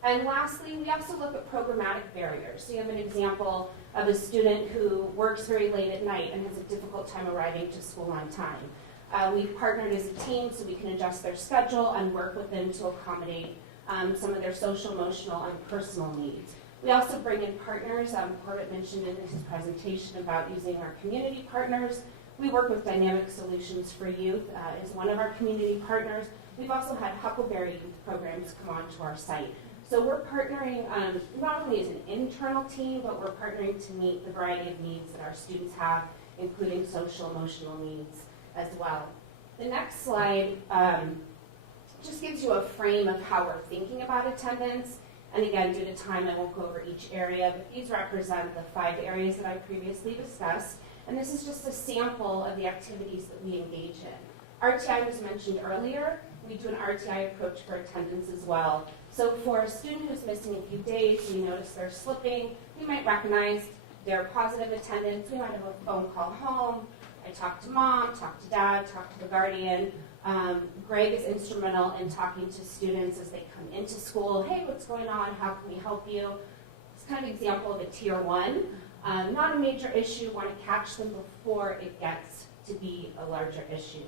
And lastly, we also look at programmatic barriers. So you have an example of a student who works very late at night and has a difficult time arriving to school on time. We've partnered as a team so we can adjust their schedule and work with them to accommodate some of their social, emotional, and personal needs. We also bring in partners. Corbett mentioned in his presentation about using our community partners. We work with Dynamic Solutions for Youth as one of our community partners. We've also had Huckleberry Youth programs come onto our site. So we're partnering not only as an internal team, but we're partnering to meet the variety of needs that our students have, including social, emotional needs as well. The next slide just gives you a frame of how we're thinking about attendance. And again, due to time, I won't go over each area, but these represent the 5 areas that I previously discussed. And this is just a sample of the activities that we engage in. RTI was mentioned earlier. We do an RTI approach for attendance as well. So for a student who's missing a few days, we notice they're slipping, we might recognize their positive attendance. We might have a phone call home. I talk to mom, talk to dad, talk to the guardian. Greg is instrumental in talking to students as they come into school. Hey, what's going on? How can we help you? It's kind of an example of a tier 1. Not a major issue. Want to catch them before it gets to be a larger issue.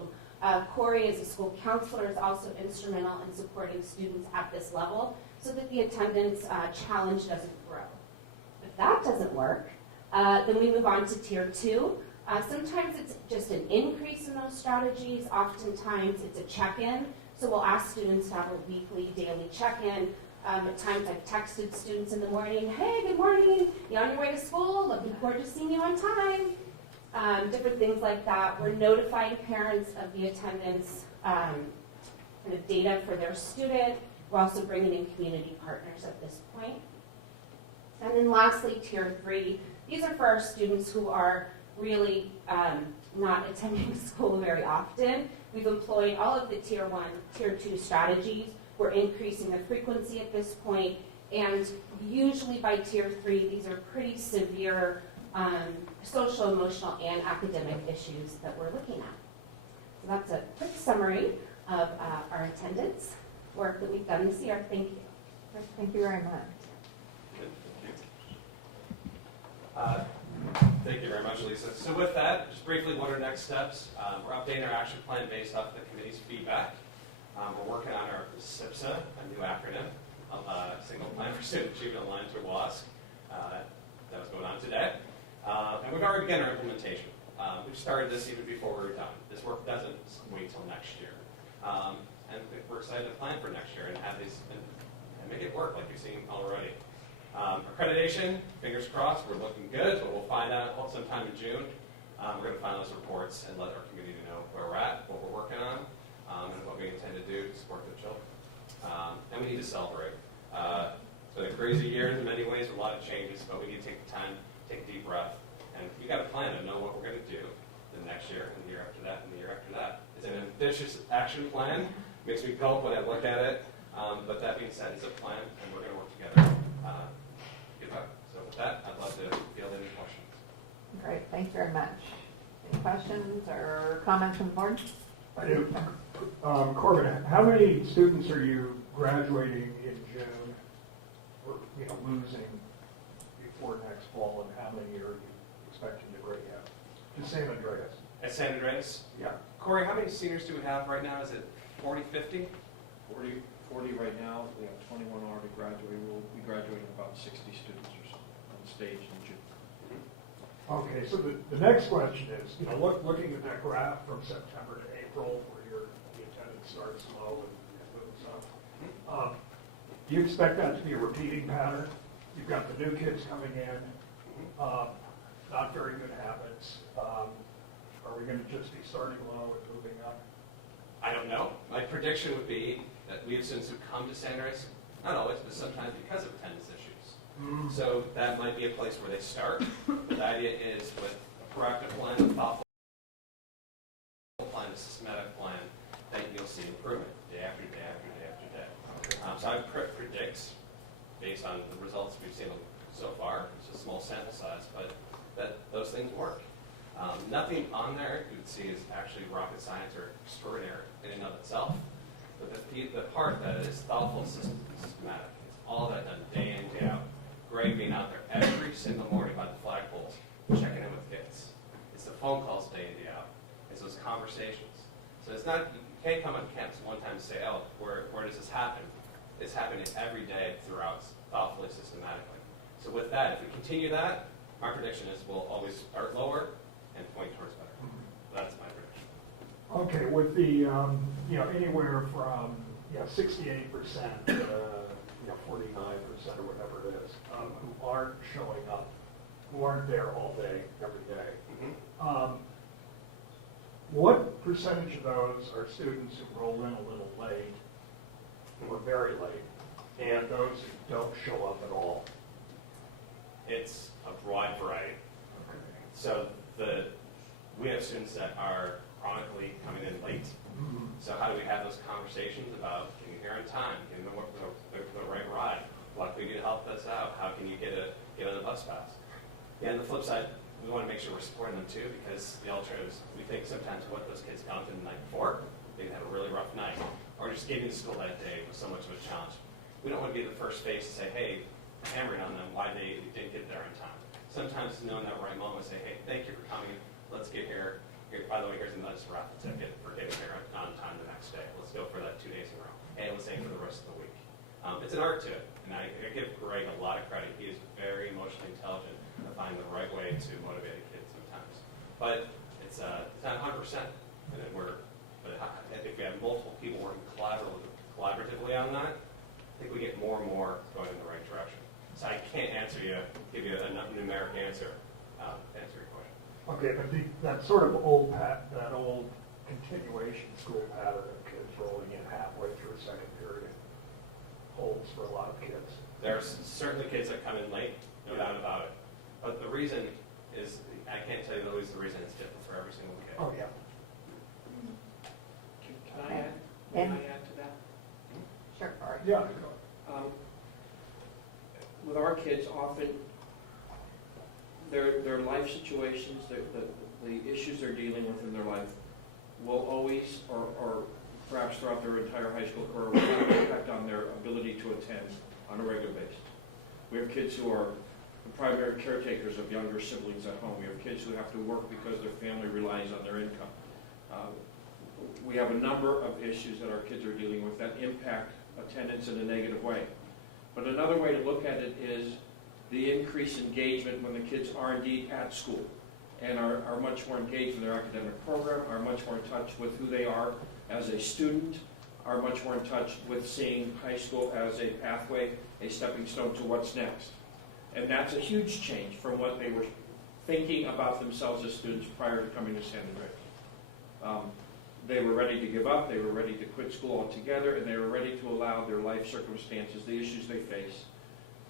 Corey, as a school counselor, is also instrumental in supporting students at this level so that the attendance challenge doesn't grow. If that doesn't work, then we move on to tier 2. Sometimes it's just an increase in those strategies. Oftentimes it's a check-in. So we'll ask students to have a weekly, daily check-in. At times I've texted students in the morning, hey, good morning, you on your way to school? Looking forward to seeing you on time. Different things like that. We're notifying parents of the attendance kind of data for their student. We're also bringing in community partners at this point. And then lastly, tier 3. These are for our students who are really not attending school very often. We've employed all of the tier 1, tier 2 strategies. We're increasing the frequency at this point, and usually by tier 3, these are pretty severe social, emotional, and academic issues that we're looking at. So that's a quick summary of our attendance work that we've done this year. Thank you. Thank you very much. Thank you very much, Lisa. So with that, just briefly, what are next steps? We're updating our action plan based off the committee's feedback. We're working on our SIPSA, a new acronym, Single Plan for Student Achievement Aligned to WASC. That was going on today. And we've already begun our implementation. We've started this even before we were done. This work doesn't wait till next year. And we're excited to plan for next year and have these and make it work like you've seen already. Accreditation, fingers crossed, we're looking good, but we'll find out sometime in June. We're going to find those reports and let our community know where we're at, what we're working on, and what we intend to do to support the children. And we need to celebrate. It's been a crazy year in many ways, with a lot of changes, but we need to take the time, take a deep breath, and we got a plan to know what we're going to do the next year, and the year after that, and the year after that. It's an ambitious action plan. Makes me gulp when I look at it. But that being said, it's a plan, and we're going to work together. So with that, I'd love to field any questions. Great, thanks very much. Any questions or comments from the board? I do. Corbin, how many students are you graduating in June, or losing before next fall, and how many are you expecting to grade out? To San Andreas. At San Andreas? Yeah. Corey, how many seniors do we have right now? Is it 40, 50? 40 right now. We have 21 already graduating. We'll be graduating about 60 students or so on stage in June. Okay, so the next question is, looking at that graph from September to April, where the attendance starts low and moves up, do you expect that to be a repeating pattern? You've got the new kids coming in, not very good habits. Are we going to just be starting low and moving up? I don't know. My prediction would be that we have students who come to San Andreas, not always, but sometimes because of attendance issues. So that might be a place where they start. But the idea is with a proactive plan, a thoughtful plan, a systematic plan, that you'll see improvement day after day after day after day. So I predict, based on the results we've seen so far. It's a small sample size, but those things work. Nothing on there you would see is actually rocket science or extraordinary in and of itself. But the part that is thoughtful and systematic, it's all that done day in, day out. Greg being out there every single morning by the flagpoles, checking in with kids. It's the phone calls day in, day out. It's those conversations. So it's not, you can't come on campus one time and say, oh, where does this happen? It's happening every day throughout, thoughtfully, systematically. So with that, if we continue that, my prediction is we'll always start lower and point towards better. That's my prediction. Okay, with the, anywhere from, 68%, 49% or whatever it is, who aren't showing up, who aren't there all day, every day. Mm-hmm. What percentage of those are students who roll in a little late or very late, and those who don't show up at all? It's a broad variety. Okay. So we have students that are chronically coming in late. Mm-hmm. So how do we have those conversations about getting here on time, getting the right ride? What can we do to help us out? How can you get on the bus pass? And the flip side, we want to make sure we're supporting them too, because the alternatives, we think sometimes what those kids found in the night before, they have a really rough night, or just getting to school that day was so much of a challenge. We don't want to be the first face to say, hey, hammering on them why they didn't get there in time. Sometimes knowing that right moment, say, hey, thank you for coming. Let's get here. By the way, here's a nice raffle ticket for getting here on time the next day. Let's go for that 2 days in a row. And let's aim for the rest of the week. It's an art to it, and I give Greg a lot of credit. He is very emotionally intelligent to find the right way to motivate a kid sometimes. But it's not 100%. And then I think we have multiple people working collaboratively on that. I think we get more and more going in the right direction. So I can't give you a numeric answer to answer your question. Okay, but that sort of old continuation school pattern of kids rolling in halfway through a second period holds for a lot of kids. There's certainly kids that come in late, no doubt about it. But the reason is, I can't tell you always the reason. It's different for every single kid. Oh, yeah. Can I add to that? Sure, Art. Yeah. With our kids, often their life situations, the issues they're dealing with in their life will always, or perhaps throughout their entire high school career, will have an impact on their ability to attend on a regular basis. We have kids who are the primary caretakers of younger siblings at home. We have kids who have to work because their family relies on their income. We have a number of issues that our kids are dealing with that impact attendance in a negative way. But another way to look at it is the increased engagement when the kids are indeed at school and are much more engaged in their academic program, are much more in touch with who they are as a student, are much more in touch with seeing high school as a pathway, a stepping stone to what's next. And that's a huge change from what they were thinking about themselves as students prior to coming to San Andreas. They were ready to give up, they were ready to quit school altogether, and they were ready to allow their life circumstances, the issues they face,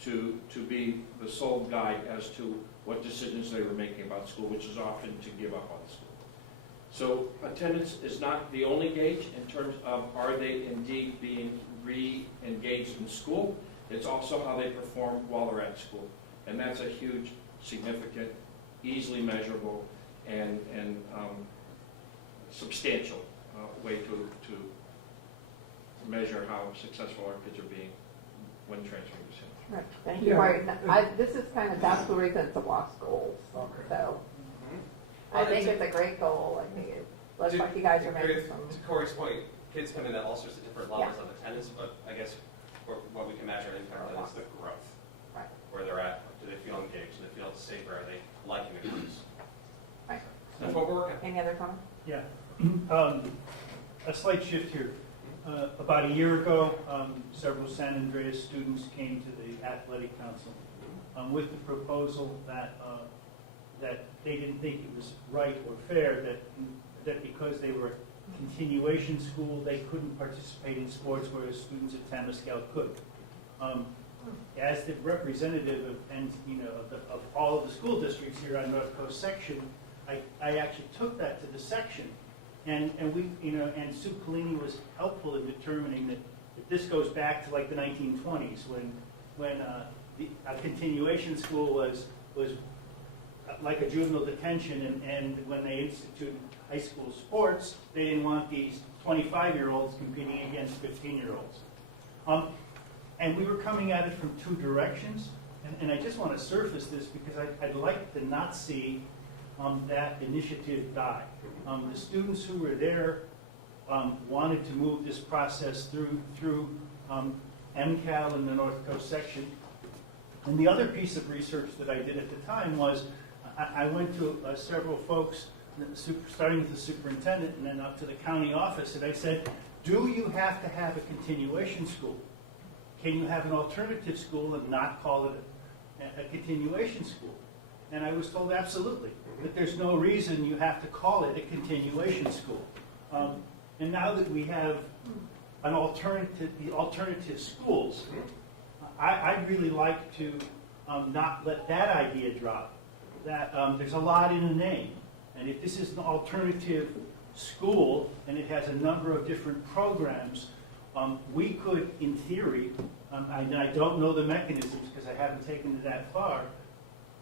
to be the sole guide as to what decisions they were making about school, which is often to give up on school. So attendance is not the only gauge in terms of are they indeed being re-engaged in school. It's also how they perform while they're at school. And that's a huge, significant, easily measurable, and substantial way to measure how successful our kids are being when transferring to San Andreas. Right. Thank you, Art. This is that's the reason it's a WASC goals. Okay. So Well, I think it's a great goal. I think it looks like you guys are making some. To Corey's point, kids come in at all sorts of different levels of attendance, but I guess what we can measure in impact is the growth. Right. Where they're at. Do they feel engaged? Do they feel safe? Are they liking the groups? Right. That's what we're working on. Any other comments? Yeah. A slight shift here. About a year ago, several San Andreas students came to the athletic council with the proposal that they didn't think it was right or fair that because they were continuation school, they couldn't participate in sports, whereas students at Tamalpais could. As the representative of all of the school districts here on North Coast section, I actually took that to the section. And we, and Sue Collini was helpful in determining that this goes back to like the 1920s when a continuation school was like a juvenile detention, and when they instituted high school sports, they didn't want these 25-year-olds competing against 15-year-olds. And we were coming at it from two directions, and I just want to surface this because I'd like to not see that initiative die. The students who were there wanted to move this process through MCAL in the North Coast section. And the other piece of research that I did at the time was I went to several folks, starting with the superintendent and then up to the county office, and I said, do you have to have a continuation school? Can you have an alternative school and not call it a continuation school? And I was told absolutely, that there's no reason you have to call it a continuation school. And now that we have the alternative schools, I'd really like to not let that idea drop. That there's a lot in the name, and if this is an alternative school and it has a number of different programs, we could, in theory, I don't know the mechanisms because I haven't taken it that far,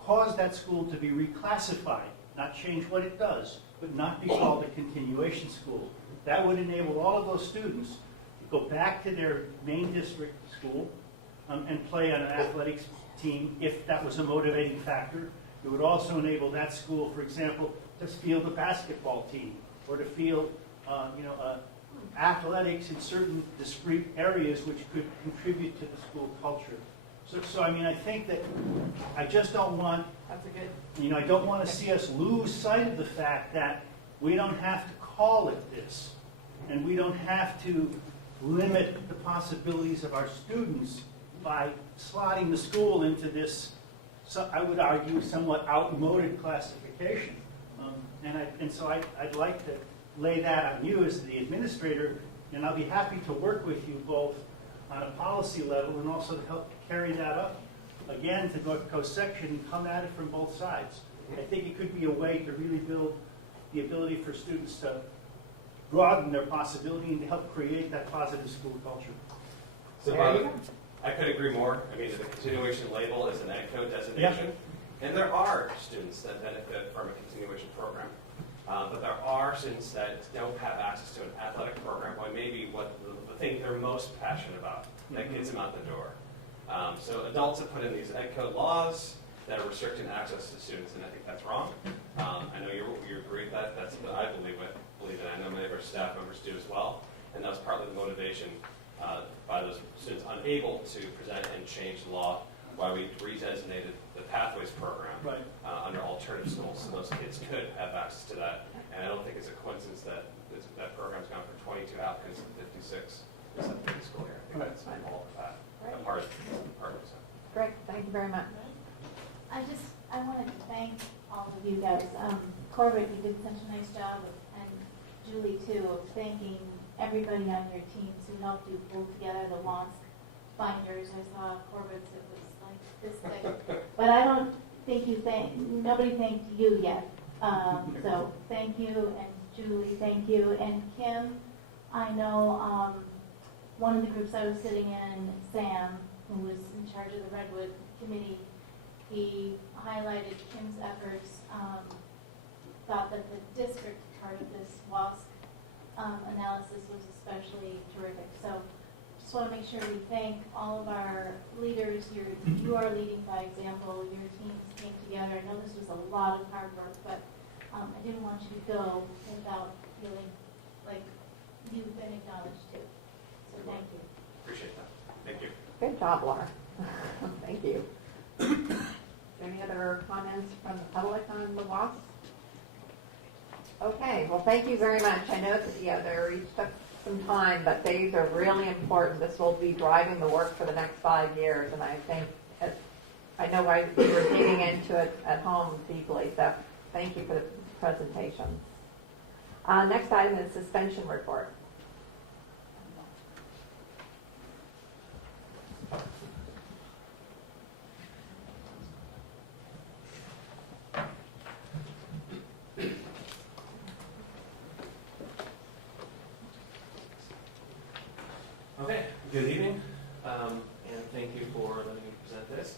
cause that school to be reclassified, not change what it does, but not be called a continuation school. That would enable all of those students to go back to their main district school and play on an athletics team if that was a motivating factor. It would also enable that school, for example, to field a basketball team or to field athletics in certain discrete areas which could contribute to the school culture. So I mean, I think that I just don't want, That's a good. I don't want to see us lose sight of the fact that we don't have to call it this, and we don't have to limit the possibilities of our students by slotting the school into this, so I would argue, somewhat outmoded classification. So I'd like to lay that on you as the administrator, and I'll be happy to work with you both on a policy level and also to help carry that up again to North Coast section and come at it from both sides. I think it could be a way to really build the ability for students to broaden their possibility and to help create that positive school culture. So Bob, I could agree more. I mean, the continuation label is an ed code designation, and there are students that benefit from a continuation program. But there are students that don't have access to an athletic program, or maybe what the thing they're most passionate about that gets them out the door. So adults have put in these ed code laws that are restricting access to students, and I think that's wrong. I know you agree with that. That's what I believe in. I know many of our staff members do as well, and that was partly the motivation by those students unable to present and change the law, why we redesignated the Pathways program under alternative schools, so those kids could have access to that. And I don't think it's a coincidence that that program's gone from 22 applicants to 56 this upcoming school year. I think that's all of that. A part of it. Great, thank you very much. I wanted to thank all of you guys. Corbett, you did such a nice job, and Julie too, of thanking everybody on your teams who helped you pull together the WASC binders. I saw Corbett's, it was like this thick. But I don't think nobody thanked you yet. So thank you, and Julie, thank you. And Kim, I know one of the groups I was sitting in, Sam, who was in charge of the Redwood Committee, he highlighted Kim's efforts, thought that the district part of this WASC analysis was especially terrific. So just want to make sure we thank all of our leaders. You are leading by example. Your teams came together. I know this was a lot of hard work, but I didn't want you to go without feeling like you've been acknowledged too. So thank you. Appreciate that. Thank you. Good job, Laura. Thank you. Any other comments from the public on the WASC? Okay, well, thank you very much. I know that, they took some time, but these are really important. This will be driving the work for the next 5 years, and I think, I know why we were digging into it at home deeply, so thank you for the presentation. Next item is suspension report. Okay, good evening, and thank you for letting me present this.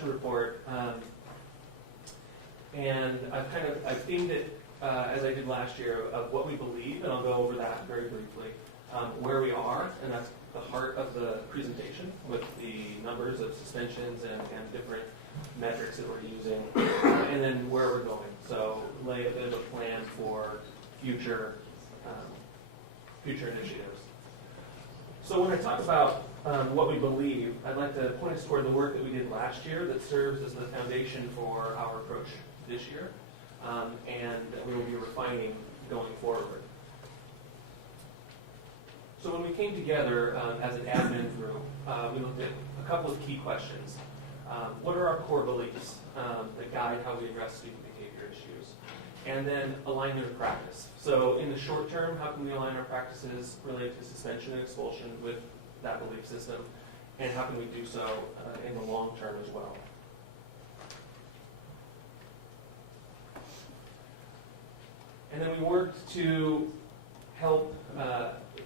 suspension report, and I've themed it as I did last year of what we believe, and I'll go over that very briefly. Where we are, and that's the heart of the presentation with the numbers of suspensions and different metrics that we're using, and then where we're going. So lay a bit of a plan for future initiatives. So when I talk about what we believe, I'd like to point us toward the work that we did last year that serves as the foundation for our approach this year, and that we will be refining going forward. So when we came together as an admin group, we looked at a couple of key questions. What are our core beliefs that guide how we address student behavior issues? And then align them to practice. So in the short term, how can we align our practices related to suspension and expulsion with that belief system? And how can we do so in the long term as well? And then we worked to help,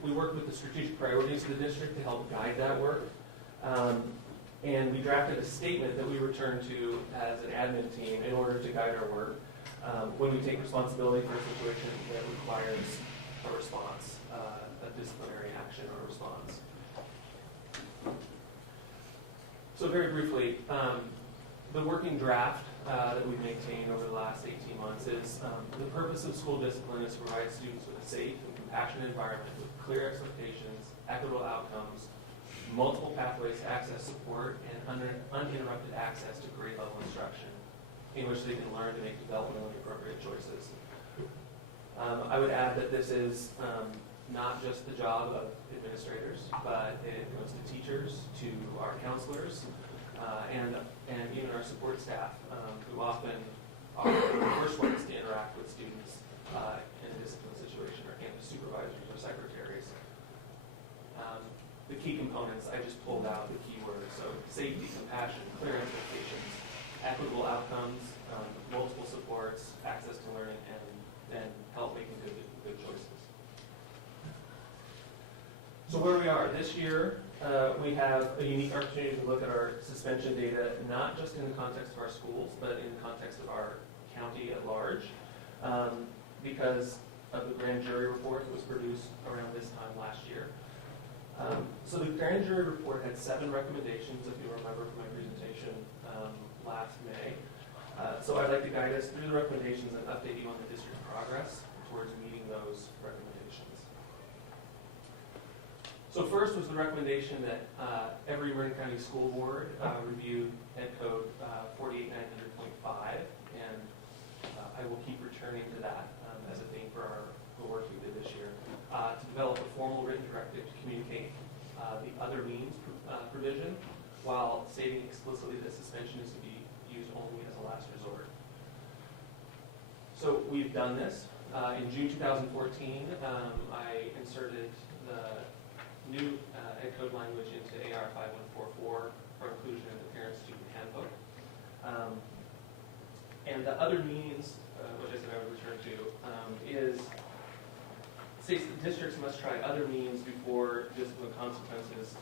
we worked with the strategic priorities of the district to help guide that work. And we drafted a statement that we return to as an admin team in order to guide our work when we take responsibility for a situation that requires a response, a disciplinary action or response. So very briefly, the working draft that we've maintained over the last 18 months is the purpose of school discipline is to provide students with a safe and compassionate environment with clear expectations, equitable outcomes, multiple pathways to access support, and uninterrupted access to grade level instruction in which they can learn to make developmentally appropriate choices. I would add that this is not just the job of administrators, but it goes to teachers, to our counselors, and even our support staff, who often are the first ones to interact with students in a discipline situation, or campus supervisors or secretaries. The key components, I just pulled out the key words. So safety, compassion, clear expectations, equitable outcomes, multiple supports, access to learning, and then help making good choices. So where we are this year, we have a unique opportunity to look at our suspension data, not just in the context of our schools, but in the context of our county at large, because of the grand jury report that was produced around this time last year. So the grand jury report had 7 recommendations, if you remember from my presentation last May. So I'd like to guide us through the recommendations and update you on the district progress towards meeting those recommendations. So first was the recommendation that every Marin County School Board review Ed Code 48900.5, and I will keep returning to that as a theme for the work we did this year, to develop a formal written directive to communicate the other means provision, while stating explicitly that suspension is to be used only as a last resort. So we've done this. In June 2014, I inserted the new Ed Code language into AR 5144 for inclusion in the parent-student handbook. And the other means, which I said I would return to, states that districts must try other means before discipline consequences,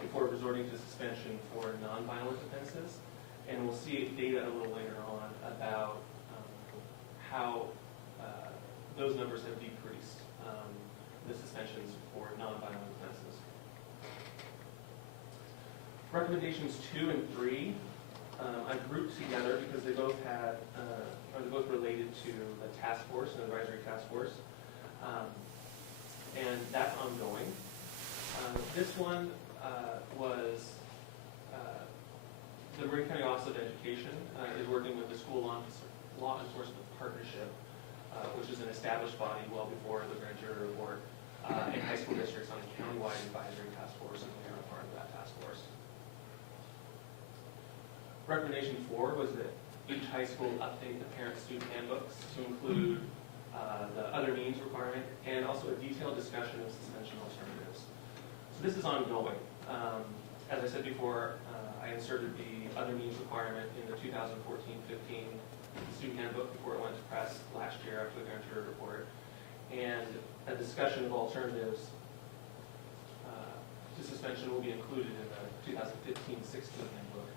before resorting to suspension for nonviolent offenses. And we'll see data a little later on about how those numbers have decreased, the suspensions for nonviolent offenses. Recommendations 2 and 3 I grouped together because they both they're both related to the task force and advisory task force, and that's ongoing. This one was the Marin County Office of Education is working with the School Law Enforcement Partnership, which is an established body well before the grand jury report, and high school districts on a countywide advisory task force, and we are a part of that task force. Recommendation 4 was that each high school update the parent-student handbooks to include the other means requirement and also a detailed discussion of suspension alternatives. So this is ongoing. As I said before, I inserted the other means requirement in the 2014-15 student handbook before it went to press last year after the grand jury report, and a discussion of alternatives to suspension will be included in the 2015-16 handbook.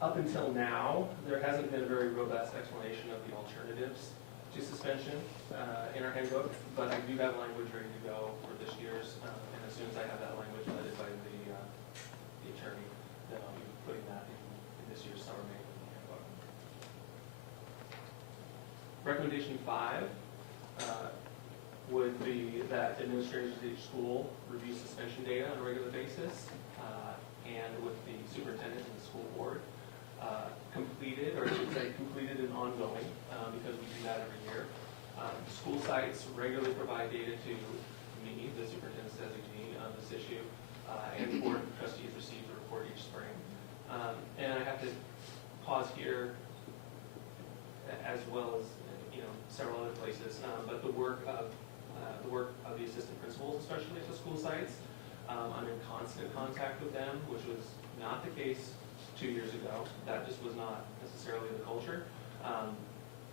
Up until now, there hasn't been a very robust explanation of the alternatives to suspension in our handbook, but I do have language ready to go for this year's, and as soon as I have that language vetted by the attorney, then I'll be putting that in this year's summer manual handbook. Recommendation 5 would be that administrators at each school review suspension data on a regular basis, and with the superintendent and the school board. Completed, or I should say completed and ongoing, because we do that every year. School sites regularly provide data to me, the superintendent's designee, on this issue, and the board of trustees receives a report each spring. And I have to pause here, as well as several other places, but the work of the assistant principals, especially at the school sites. I'm in constant contact with them, which was not the case 2 years ago. That just was not necessarily the culture.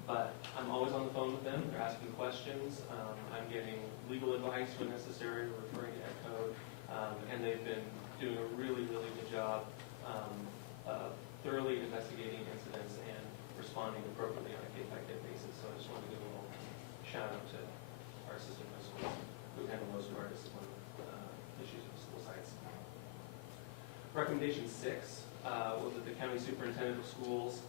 But I'm always on the phone with them. They're asking questions. I'm getting legal advice when necessary, referring to Ed Code. And they've been doing a really, really good job of thoroughly investigating incidents and responding appropriately on a case-by-case basis. So I just wanted to give a little shout out to our assistant principals who handle most of our discipline issues at the school sites. Recommendation 6 was that the county superintendent of schools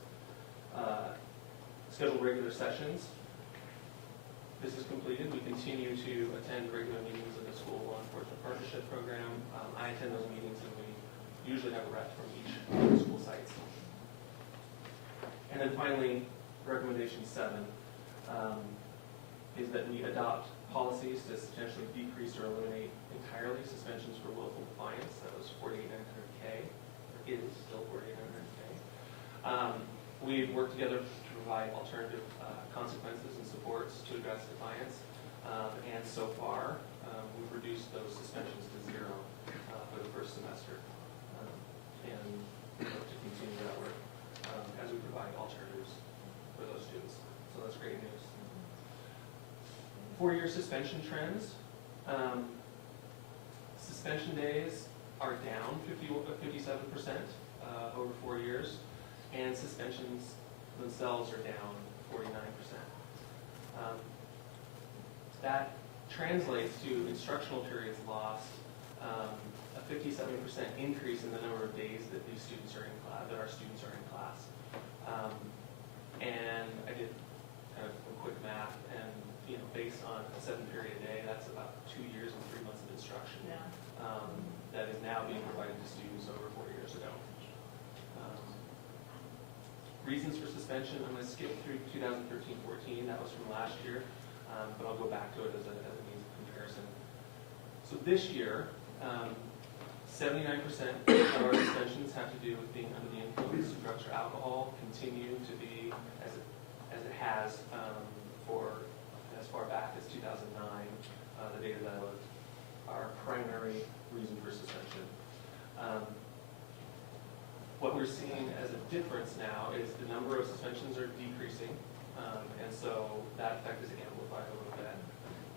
schedule regular sessions. This is completed. We continue to attend regular meetings of the school law enforcement partnership program. I attend those meetings, and we usually have a rep from each of the school sites. And then finally, recommendation 7 is that we adopt policies to substantially decrease or eliminate entirely suspensions for willful defiance. That was 4,800K. It is still 4,800K. We've worked together to provide alternative consequences and supports to address defiance. And so far, we've reduced those suspensions to 0 for the first semester. And we hope to continue that work as we provide alternatives for those students. So that's great news. 4-year suspension trends. Suspension days are down 57% over 4 years, and suspensions themselves are down 49%. That translates to instructional periods lost, a 57% increase in the number of days that these students are in class, that our students are in class. And I did kind of a quick math, and based on a 7-period day, that's about 2 years and 3 months of instruction. Yeah. That is now being provided to students over 4 years ago. Reasons for suspension, I'm going to skip through 2013-14, that was from last year, but I'll go back to it as a means of comparison. So this year, 79% of our suspensions have to do with being under the influence of drugs or alcohol, continue to be, as it has for as far back as 2009, the data that I looked, our primary reason for suspension. What we're seeing as a difference now is the number of suspensions are decreasing, and so that effect is amplified a little bit.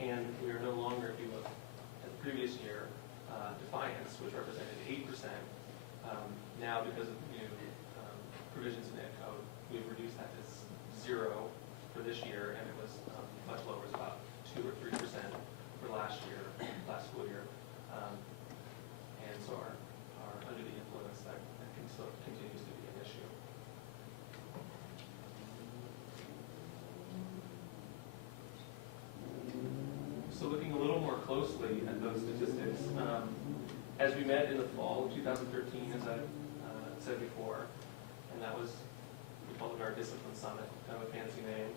And we are no longer, if you look at the previous year, defiance, which represented 8%. Now, because of the new provisions in Ed Code, we've reduced that to 0 for this year, and it was much lower, it was about 2 or 3% for last school year. And so our under the influence, that continues to be an issue. So looking a little more closely at those statistics, as we met in the fall of 2013, as I said before, and that was, we called it our Discipline Summit, kind of a fancy name,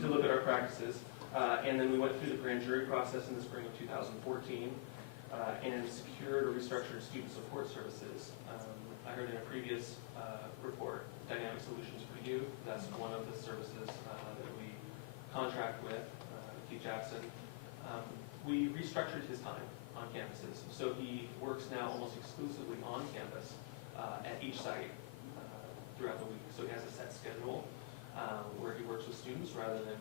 to look at our practices. And then we went through the grand jury process in the spring of 2014 and secured or restructured student support services. I heard in a previous report, Dynamic Solutions for Youth, that's one of the services that we contract with, Keith Jackson. We restructured his time on campuses, so he works now almost exclusively on campus at each site throughout the week. So he has a set schedule where he works with students rather than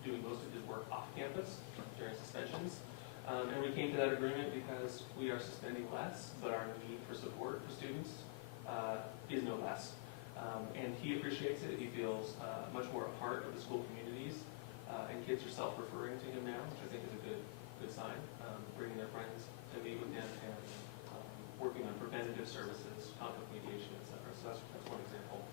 doing most of his work off campus during suspensions. And we came to that agreement because we are suspending less, but our need for support for students is no less. And he appreciates it. He feels much more a part of the school communities, and kids are self-referring to him now, which I think is a good sign, bringing their friends to meet with him and working on preventative services, conflict mediation, et cetera. So that's one example.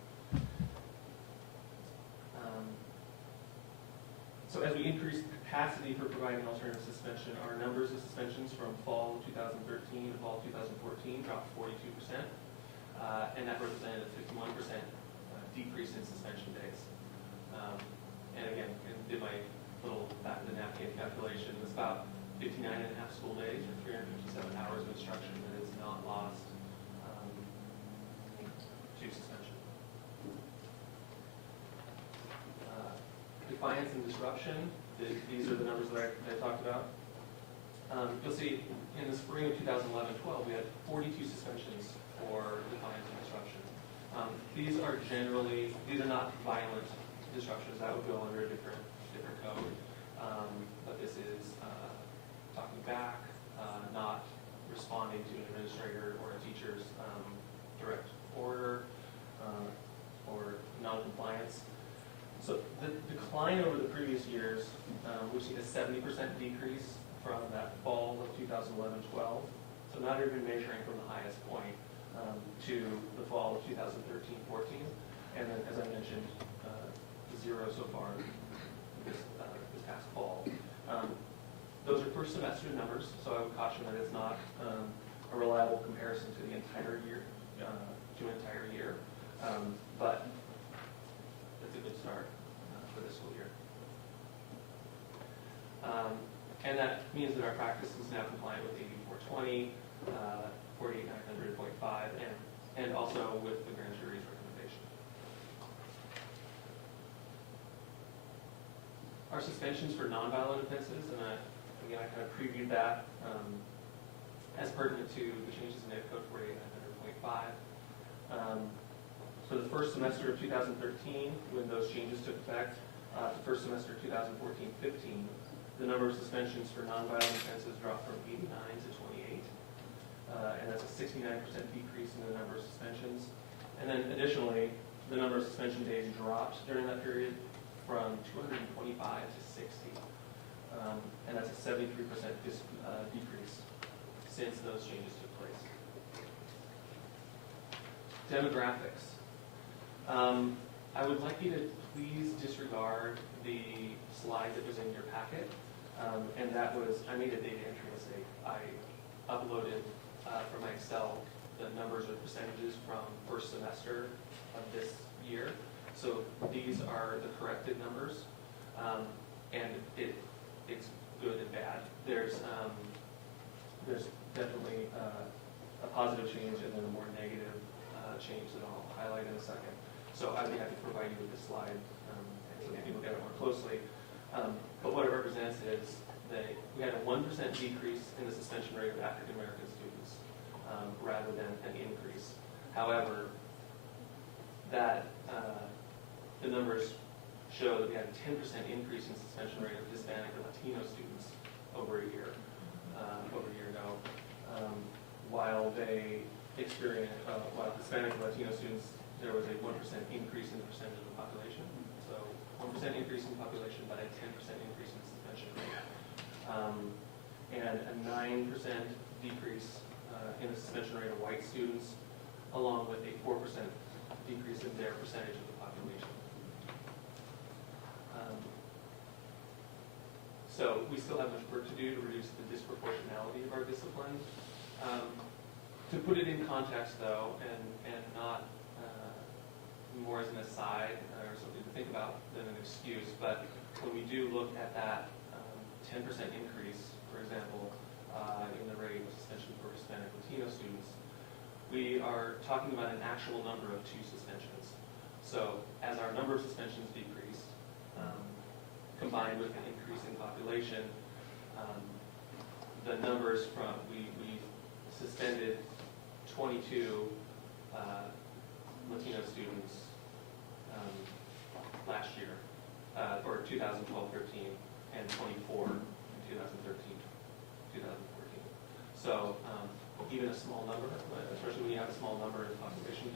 So as we increase capacity for providing alternative suspension, our numbers of suspensions from fall 2013 to fall 2014 dropped 42%, and that represented a 51% decrease in suspension days. And again, did my little back of the napkin calculation, it's about 59 and a half school days or 357 hours of instruction that is not lost to suspension. Defiance and disruption, these are the numbers that I talked about. You'll see in the spring of 2011-12, we had 42 suspensions for defiance and disruption. These are not violent disruptions. That would go under a different code. But this is talking back, not responding to an administrator or a teacher's direct order, or non-compliance. So the decline over the previous years, we've seen a 70% decrease from that fall of 2011-12. So not even measuring from the highest point to the fall of 2013-14. And then, as I mentioned, zero so far this past fall. Those are first semester numbers, so I would caution that it's not a reliable comparison to the entire year, but it's a good start for this school year. And that means that our practice is now compliant with 8420, 48900.5, and also with the grand jury's recommendation. Our suspensions for nonviolent offenses, and again, I kind of previewed that as pertinent to the changes in Ed Code 48900.5. For the first semester of 2013, when those changes took effect, the first semester of 2014-15, the number of suspensions for nonviolent offenses dropped from 89 to 28, and that's a 69% decrease in the number of suspensions. And then additionally, the number of suspension days dropped during that period from 225 to 60, and that's a 73% decrease since those changes took place. Demographics. I would like you to please disregard the slide that was in your packet, and that was, I made a data entry mistake. I uploaded from my Excel the numbers or percentages from first semester of this year. So these are the corrected numbers, and it's good and bad. There's definitely a positive change and then a more negative change that I'll highlight in a second. So I'd be happy to provide you with this slide so that you can look at it more closely. But what it represents is that we had a 1% decrease in the suspension rate of African American students rather than an increase. However, that the numbers show that we had a 10% increase in suspension rate of Hispanic or Latino students over a year ago, while Hispanic and Latino students, there was a 1% increase in the percentage of the population. So 1% increase in population, but a 10% increase in suspension rate. And a 9% decrease in the suspension rate of white students, along with a 4% decrease in their percentage of the population. So we still have much work to do to reduce the disproportionality of our discipline. To put it in context, though, and not more as an aside or something to think about than an excuse, but when we do look at that 10% increase, for example, in the rate of suspension for Hispanic Latino students, we are talking about an actual number of 2 suspensions. So as our number of suspensions decreased, combined with an increase in population, the numbers from, we suspended 22 Latino students last year for 2012-13 and 24 in 2013-2014. So even a small number, especially when you have a small number in population,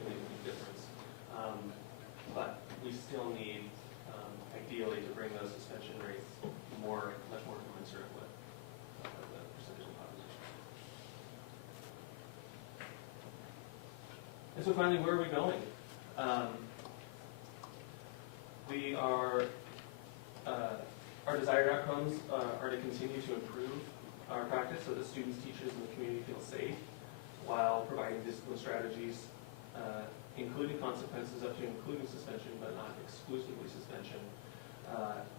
And so finally, where are we going? We are, our desired outcomes are to continue to improve our practice so that students, teachers, and the community feel safe while providing discipline strategies, including consequences up to including suspension, but not exclusively suspension,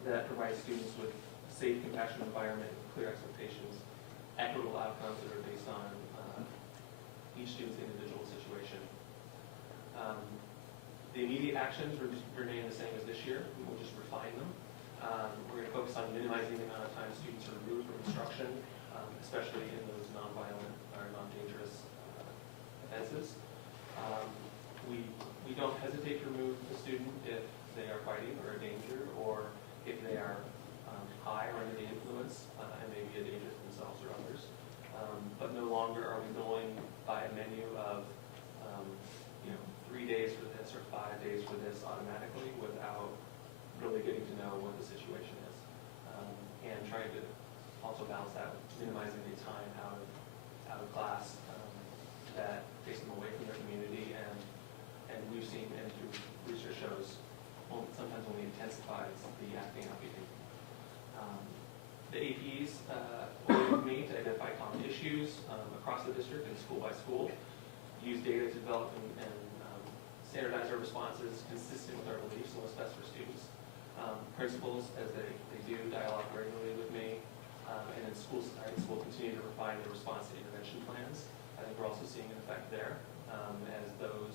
that provide students with a safe, compassionate environment, clear expectations, equitable outcomes that are based on each student's individual situation. The immediate actions remain the same as this year. We will just refine them. We're going to focus on minimizing the amount of time students are removed from instruction, especially in those nonviolent or non-dangerous offenses. We don't hesitate to remove a student if they are fighting or a danger, or if they are high or under the influence and may be a danger to themselves or others. But no longer are we going by a menu of 3 days for this or 5 days for this automatically without really getting to know what the situation is, and trying to also balance that with minimizing the time out of class that takes them away from their community, and we've seen, and through research shows, sometimes only intensifies the acting out behavior. The APs work with me to identify common issues across the district and school by school, use data to develop and standardize our responses consistent with our beliefs and what's best for students. Principals, as they do, dialogue regularly with me, and then schools will continue to refine their response to intervention plans. I think we're also seeing an effect there as those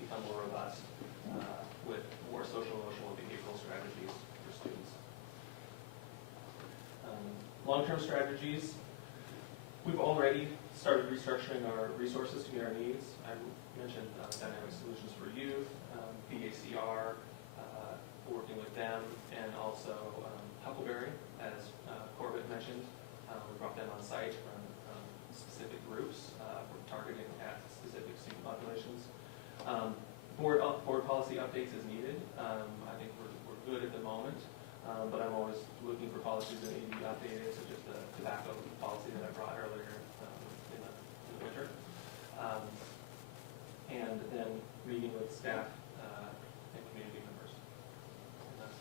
become more robust with more social, emotional, and behavioral strategies for students. Long-term strategies. We've already started restructuring our resources to meet our needs. I mentioned Dynamic Solutions for Youth, BACR, working with them, and also Huckleberry, as Corbett mentioned. We brought them on site from specific groups for targeting at specific student populations. Board policy updates as needed. I think we're good at the moment, but I'm always looking for policies that need to be updated, such as the tobacco policy that I brought earlier in the winter. And then meeting with staff and community members. And that's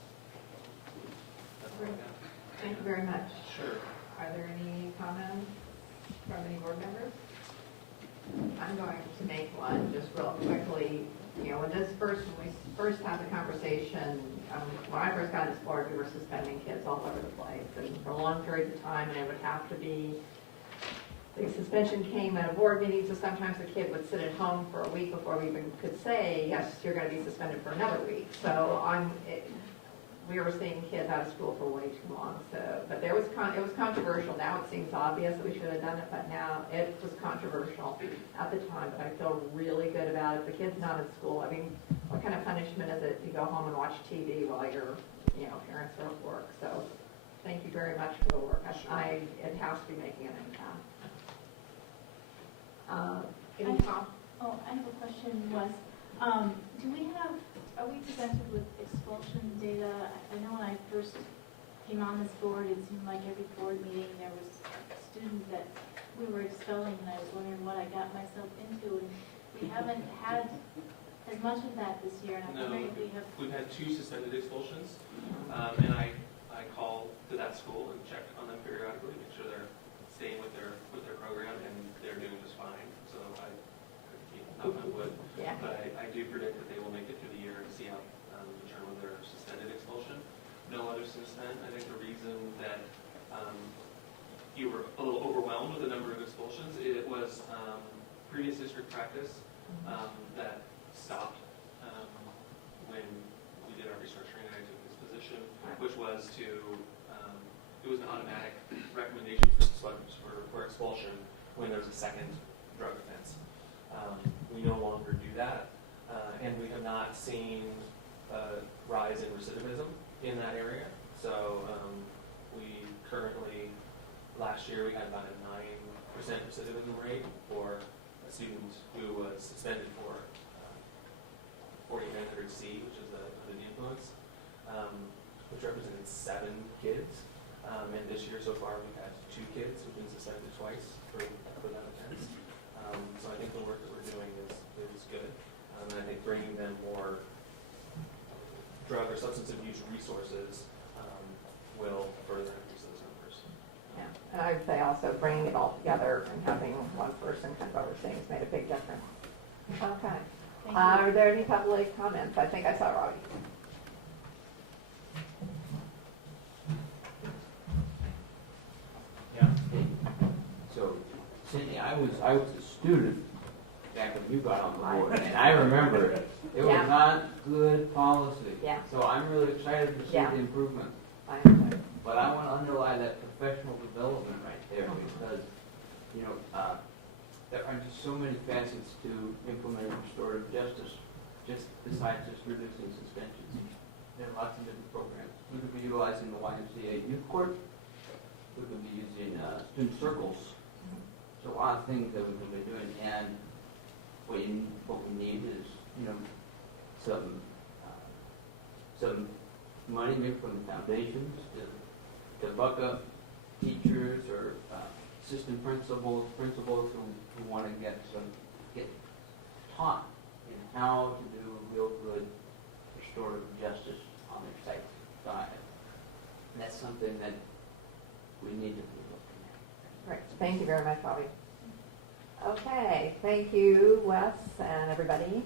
all I got. Thank you very much. Sure. Are there any comments from any board members? I'm going to make one just real quickly. When we first had the conversation, when I first got on this board, we were suspending kids all over the place, and for long periods of time, and it would have to be, the suspension came at a board meeting, so sometimes the kid would sit at home for a week before we even could say, yes, you're going to be suspended for another week. So we were seeing kids out of school for way too long. But it was controversial. Now it seems obvious that we should have done it, but now it was controversial at the time. But I feel really good about it. The kid's not in school. I mean, what kind of punishment is it to go home and watch TV while your parents are at work? So thank you very much for the work. It has to be making an impact. I have a question, Wes. Are we presented with expulsion data? I know when I first came on this board, it seemed like every board meeting there was a student that we were expelling, and I was wondering what I got myself into. And we haven't had as much of that this year, and I'm wondering if we have... We've had 2 suspended expulsions, and I call to that school and check on them periodically, make sure they're staying with their program, and they're doing just fine. So I knock on wood. Yeah. But I do predict that they will make it through the year and see how determine their suspended expulsion. No others since then. I think the reason that you were a little overwhelmed with the number of expulsions, it was previous district practice that stopped when we did our restructuring and I took this position, which was it was an automatic recommendation for expulsion when there's a second drug offense. We no longer do that, and we have not seen a rise in recidivism in that area. So we currently, last year we had about a 9% recidivism rate for a student who was suspended for 4900C, which is under the influence, which represented 7 kids. And this year so far we've had 2 kids who've been suspended twice for that offense. So I think the work that we're doing is good. And I think bringing them more drug or substance abuse resources will further increase those numbers. Yeah, and I would say also bringing it all together and having one person kind of overseeing has made a big difference. Okay. Are there any public comments? I think I saw Robbie. Yeah. So, Cindy, I was a student back when you got on the board, and I remember it was Yeah. not good policy. Yeah. So I'm really excited to see Yeah. the improvement. I understand. But I want to underline that professional development right there because, you know, there are just so many facets to implementing restorative justice, just besides just reducing suspensions. There are lots of different programs. We could be utilizing the YMCA youth court. We could be using student circles. So a lot of things that we could be doing. And what we need is, you know, some money maybe from the foundations to buck up teachers or assistant principals who want to get taught in how to do real good restorative justice on their site. So that's something that we need to be looking at. Great. Thank you very much, Bobby. Okay, thank you, Wes and everybody.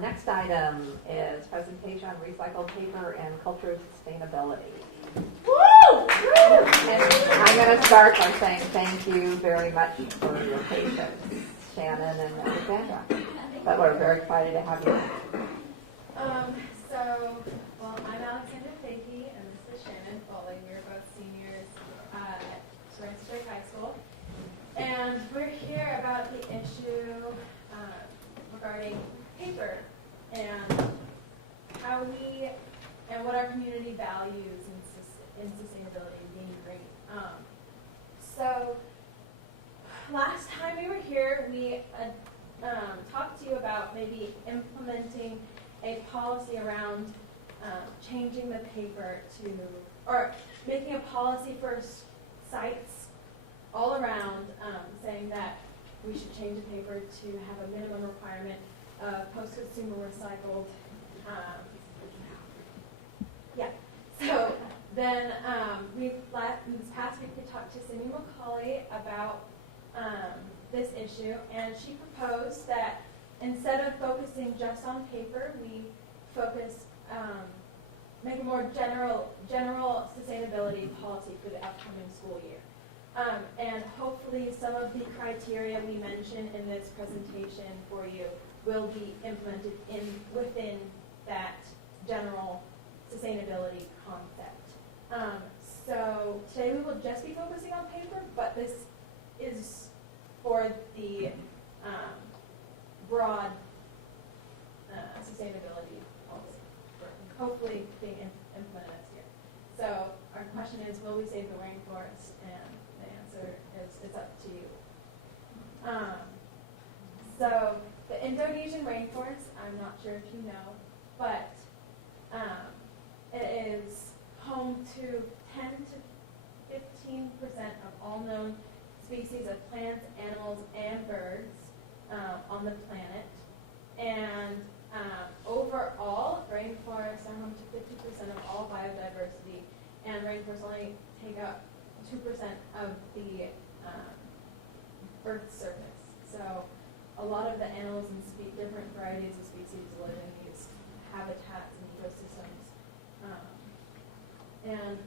Next item is presentation on recycled paper and cultural sustainability. Woo! And I'm going to start by saying thank you very much for your patience, Shannon and Alexandra. But we're very excited to have you. I'm Alexandra Fahey, and this is Shannon Foley. We're both seniors at Torrance Drake High School. And we're here about the issue regarding paper and how and what our community values in sustainability and being green. So last time we were here, we talked to you about maybe implementing a policy around changing the paper or making a policy for sites all around saying that we should change the paper to have a minimum requirement of post-consumer recycled. So then this past week we talked to Cindy McCauley about this issue, and she proposed that instead of focusing just on paper, we make a more general sustainability policy for the upcoming school year. And hopefully some of the criteria we mentioned in this presentation for you will be implemented within that general sustainability concept. So today we will just be focusing on paper, but this is for the broad sustainability policy, hopefully being implemented next year. So our question is, will we save the rainforest? And the answer is, it's up to you. So the Indonesian rainforest, I'm not sure if you know, but it is home to 10 to 15% of all known species of plants, animals, and birds on the planet. And overall, rainforests are home to 50% of all biodiversity, and rainforests only take up 2% of the Earth's surface. So a lot of the animals and different varieties of species live in these habitats and ecosystems. And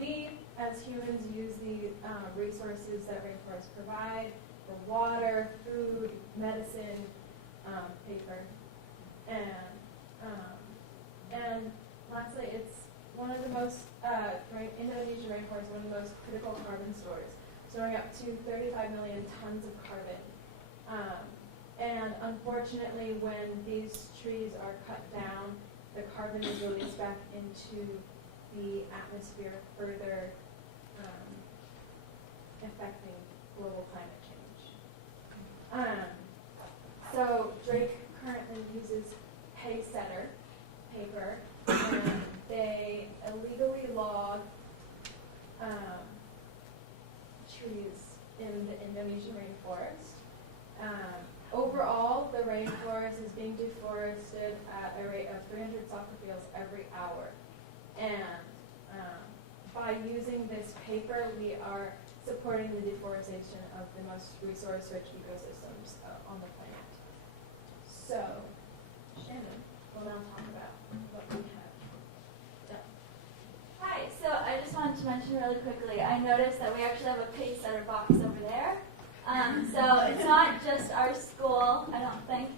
we as humans use the resources that rainforests provide for water, food, medicine, paper, and lastly, it's one of the most Indonesian rainforest, one of the most critical carbon stores, storing up to 35 million tons of carbon. And unfortunately, when these trees are cut down, the carbon is released back into the atmosphere, further affecting global climate change. So Drake currently uses paysetter paper, and they illegally log trees in the Indonesian rainforest. Overall, the rainforest is being deforested at a rate of 300 soccer fields every hour. And by using this paper, we are supporting the deforestation of the most resource-rich ecosystems on the planet. So, Shannon will now talk about what we have done. Hi, so I just wanted to mention really quickly, I noticed that we actually have a pace setter box over there. So it's not just our school, I don't think,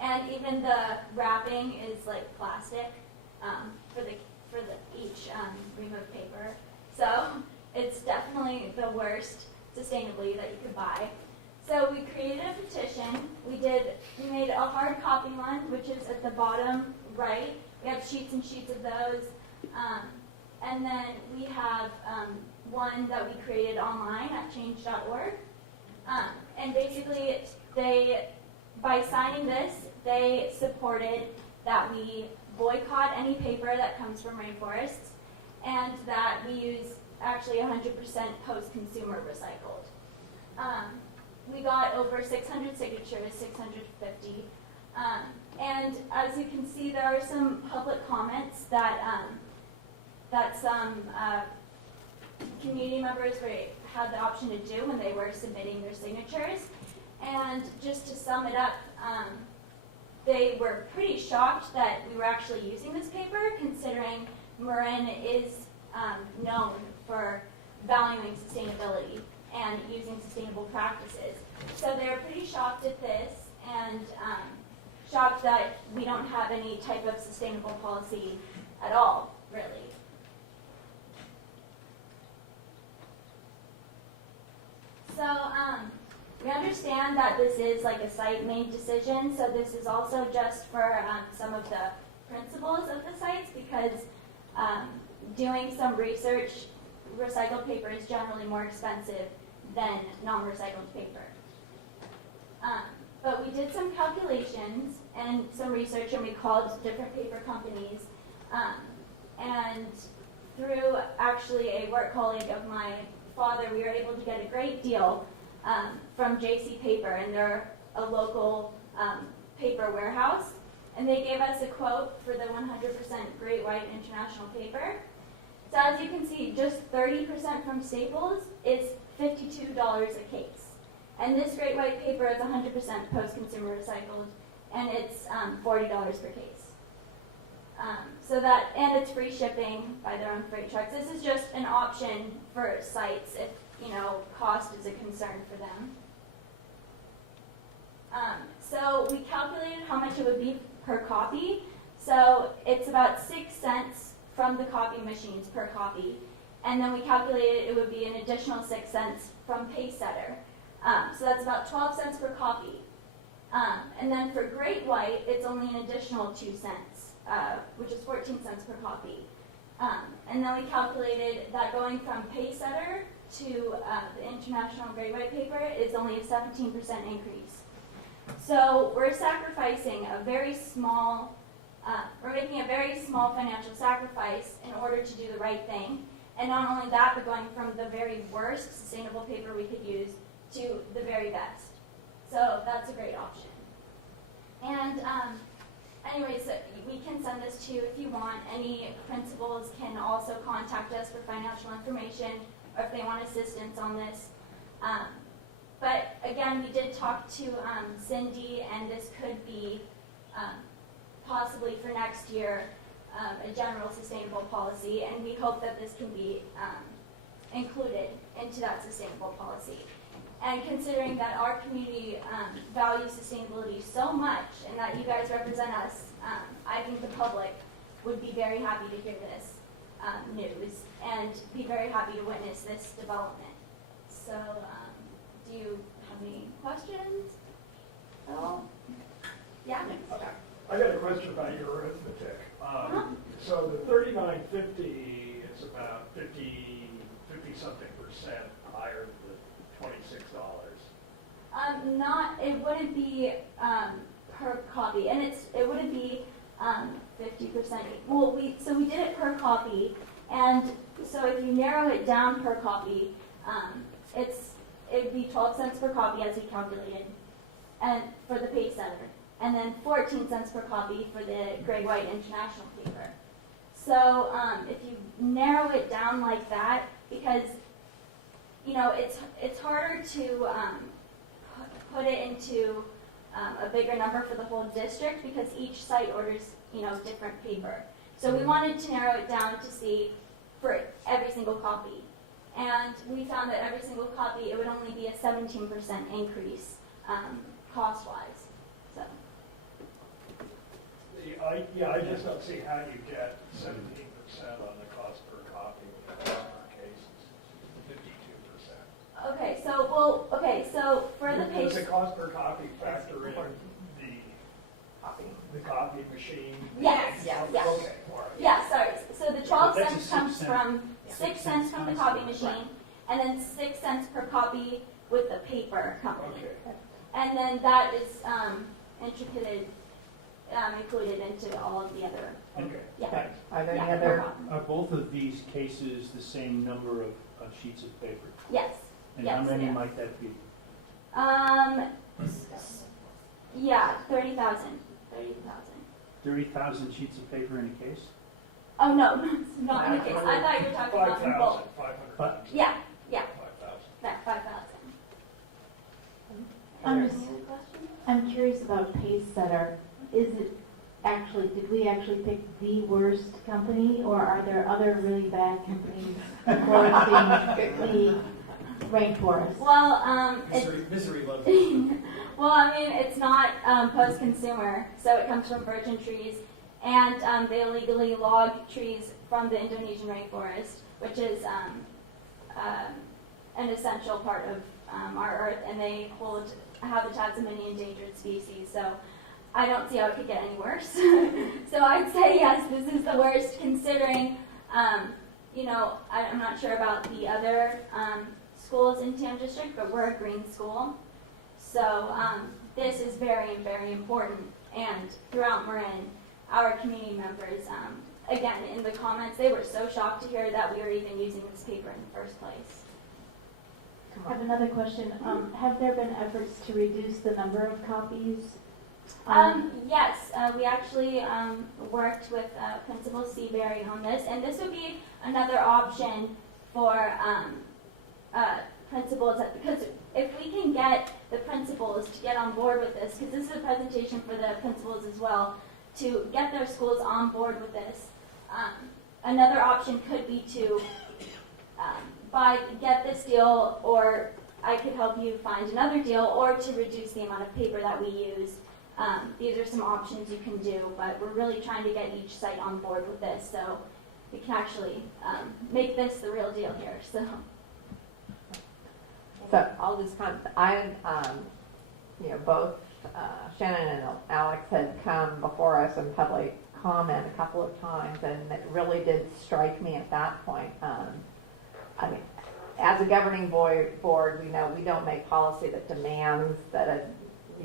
and even the wrapping is like plastic for each removed paper. So it's definitely the worst sustainably that you could buy. So we created a petition. We made a hard copy one, which is at the bottom right. We have sheets and sheets of those. And then we have one that we created online at change.org. And basically, by signing this, they supported that we boycott any paper that comes from rainforests and that we use actually 100% post-consumer recycled. We got over 600 signatures, 650. And as you can see, there are some public comments that some community members had the option to do when they were submitting their signatures. And just to sum it up, they were pretty shocked that we were actually using this paper, considering Marin is known for valuing sustainability and using sustainable practices. So they were pretty shocked at this and shocked that we don't have any type of sustainable policy at all, really. So we understand that this is like a site-made decision, so this is also just for some of the principals of the sites, because doing some research, recycled paper is generally more expensive than non-recycled paper. But we did some calculations and some research, and we called different paper companies, and through actually a work colleague of my father, we were able to get a great deal from JC Paper, and they're a local paper warehouse, and they gave us a quote for the 100% Great White International paper. So as you can see, just 30% from Staples is $52 a case, and this Great White paper is 100% post-consumer recycled, and it's $40 per case. And it's free shipping by their own freight trucks. This is just an option for sites if, cost is a concern for them. So we calculated how much it would be per copy. So it's about 6 cents from the copy machines per copy. And then we calculated it would be an additional 6 cents from Pacesetter. So that's about 12 cents per copy. And then for Great White, it's only an additional 2 cents, which is 14 cents per copy. And then we calculated that going from Pacesetter to the International Great White paper is only a 17% increase. So we're sacrificing a very small, we're making a very small financial sacrifice in order to do the right thing. And not only that, but going from the very worst sustainable paper we could use to the very best. So that's a great option. And anyways, we can send this to you if you want. Any principals can also contact us for financial information or if they want assistance on this. But again, we did talk to Cindy, and this could be possibly for next year a general sustainable policy, and we hope that this can be included into that sustainable policy. And considering that our community values sustainability so much and that you guys represent us, I think the public would be very happy to hear this news and be very happy to witness this development. So do you have any questions at all? Yeah? Okay. I got a question about your arithmetic. So the 39.50 is about 50-something percent higher than the $26. It wouldn't be per copy, and it wouldn't be 50%. Well, we did it per copy, and so if you narrow it down per copy, it'd be 12 cents per copy as we calculated. and for the pace setter, and then 14 cents per copy for the gray white international paper. So if you narrow it down like that, because it's harder to put it into a bigger number for the whole district because each site orders different paper. So we wanted to narrow it down to see for every single copy. And we found that every single copy, it would only be a 17% increase cost-wise. So. I just don't see how you get 17% on the cost per copy in the cases, 52%. So for the page. Does the cost per copy factor in the copy machine? Yes. Okay, all right. Yeah, sorry. So the 12 That's a cents 6 comes cent. from Yeah. 6 cents from the copy machine, and then 6 cents per copy with the paper company. Okay. And then that is included into all of the other. Okay. Yeah. Thanks. Are there any Yeah, other? no problem. Are both of these cases the same number of sheets of paper? Yes. And how Yes, many yeah. might that be? Yeah, 30,000. 30,000 sheets of paper in a case? Oh no, not in the case. I thought you were talking about in bulk. 500. Yeah, 5,000. that 5,000. I'm curious about Pace Setter. Is it actually, did we actually pick the worst company, or are there other really bad companies foresting the rainforest? Well, Misery loves well, I mean, it's not post-consumer, so it comes from virgin trees, and they illegally log trees from the Indonesian rainforest, which is an essential part of our earth, and they hold habitats of many endangered species. So I don't see how it could get any worse. So I'd say yes, this is the worst, considering, I'm not sure about the other schools in Tam District, but we're a green school. So this is very, very important. And throughout Marin, our community members, again, in the comments, they were so shocked to hear that we were even using this paper in the first place. I have another question. Have there been efforts to reduce the number of copies? Yes, we actually worked with Principal Seabury on this, and this would be another option for principals, because if we can get the principals to get on board with this, because this is a presentation for the principals as well, to get their schools on board with this, another option could be to get this deal, or I could help you find another deal, or to reduce the amount of paper that we use. These are some options you can do, but we're really trying to get each site on board with this, so we can actually make this the real deal here. So I'll just both Shannon and Alex had come before us in public comment a couple of times, and it really did strike me at that point. I mean, as a governing board, we know we don't make policy that demands that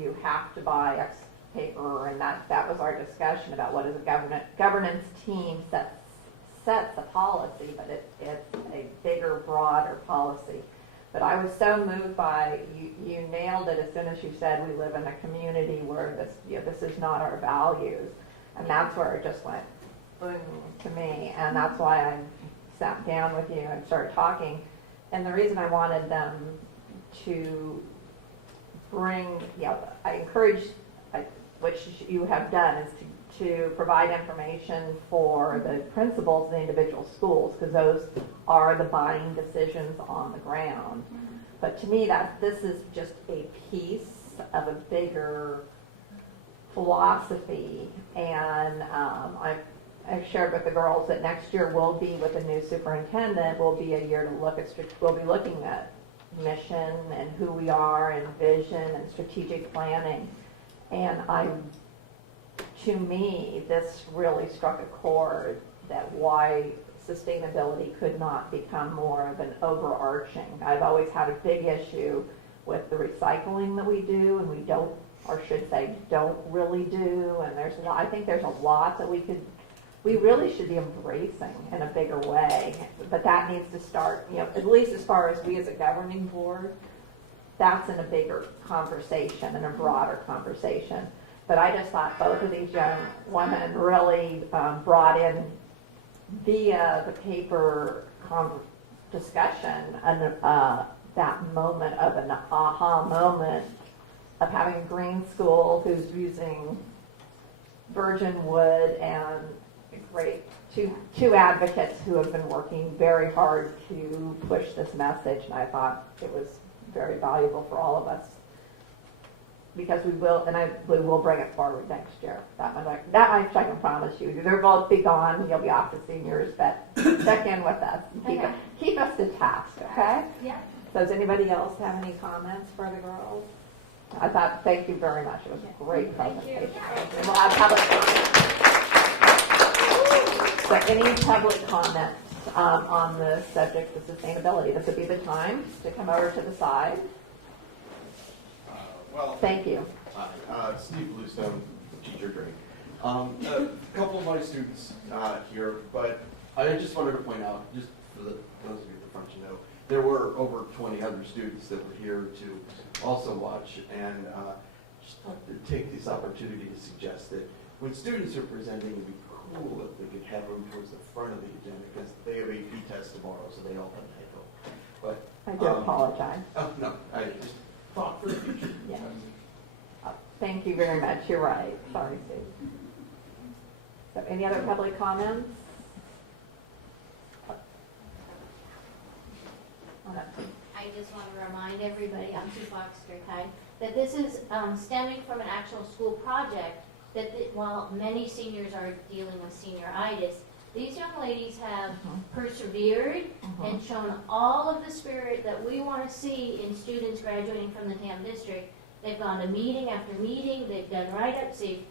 you have to buy X paper, and that was our discussion about what is a governance team sets a policy, but it's a bigger, broader policy. But I was so moved by, you nailed it as soon as you said we live in a community where this is not our values. And that's where it just went boom to me. And that's why I sat down with you and started talking. And the reason I wanted them to bring, I encourage, which you have done, is to provide information for the principals of the individual schools, because those are the buying decisions on the ground. But to me, this is just a piece of a bigger philosophy, and I've shared with the girls that next year will be, with a new superintendent, will be a year to we'll be looking at mission and who we are, and vision and strategic planning. And to me, this really struck a chord that why sustainability could not become more of an overarching. I've always had a big issue with the recycling that we do, and we don't, or should say, don't really do. And I think there's a lot that we really should be embracing in a bigger way. But that needs to start, at least as far as we as a governing board, that's in a bigger conversation and a broader conversation. But I just thought both of these young women really brought in, via the paper discussion, and that moment of an aha moment of having a green school who's using virgin wood, and great two advocates who have been working very hard to push this message, and I thought it was very valuable for all of us, because we will, and we will bring it forward next year. That much I can promise you. They'll both be gone, you'll be off to seniors, but check in with us and keep us to task, okay? Yeah. So does anybody else have any comments for the girls? I thought, thank you very much. It was a great presentation. And we'll have public comments. So any public comments on the subject of sustainability? This would be the time to come over to the side. Thank you. Hi, Steve Bluestone, teacher Drake. A couple of my students here, but I just wanted to point out, just for those of you at the front, you know, there were over 20 other students that were here to also watch, and just thought to take this opportunity to suggest that when students are presenting, it'd be cool if we could have them towards the front of the agenda, because they have AP tests tomorrow, so they all have an echo. But I do apologize. Oh, no, I just thought for the future. Yes. Thank you very much. You're right. Sorry, Steve. So any other public comments? I just want to remind everybody, I'm Sue Foxter, hi, that this is stemming from an actual school project that while many seniors are dealing with senioritis, these young ladies have persevered and shown all of the spirit that we want to see in students graduating from the TAM district. They've gone to meeting after meeting, they've done write-ups, they've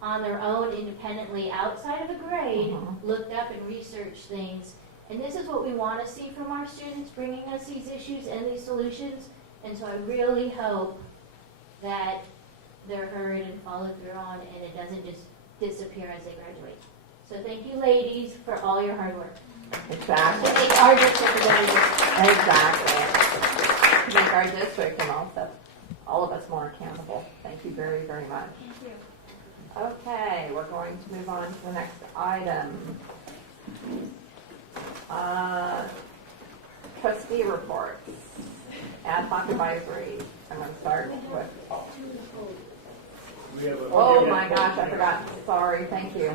on their own independently outside of a grade, looked up and researched things. And this is what we want to see from our students, bringing us these issues and these solutions. And so I really hope that they're heard and followed through on, and it doesn't just disappear as they graduate. So thank you, ladies, for all your hard work. Exactly. To make our district a better district. Exactly. To make our district and also all of us more accountable. Thank you very, very much. Thank you. Okay, we're going to move on to the next item. Trustee reports. Ad hoc advisory. I'm going to start with. Oh my gosh, I forgot. Sorry, thank you.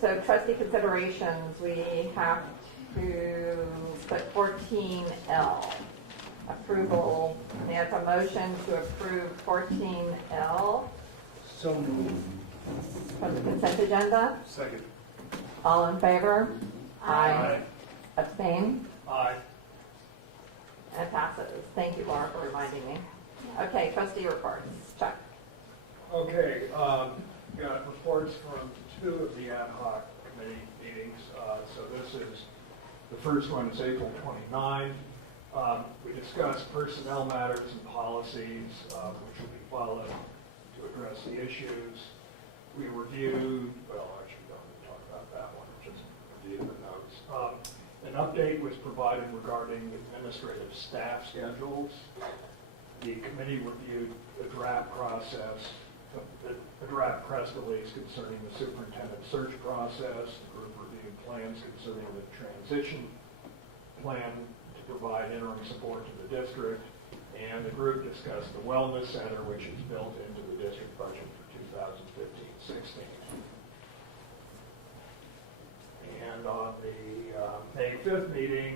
So trustee considerations, we have to put 14L. Approval. May I have a motion to approve 14L So moved. from the consent agenda? Second. All in favor? Aye. Abstain? Aye. And it passes. Thank you, Laura, for reminding me. Okay, trustee reports. Chuck. Okay, got reports from two of the ad hoc committee meetings. So this is, the first one is April 29. We discussed personnel matters and policies, which will be followed to address the issues. We reviewed, well, actually, don't need to talk about that one, just review the notes. An update was provided regarding administrative staff schedules. The committee reviewed the draft process, a draft press release concerning the superintendent search process. The group reviewed plans concerning the transition plan to provide interim support to the district. And the group discussed the wellness center, which is built into the district budget for 2015-16. And on the May 5th meeting,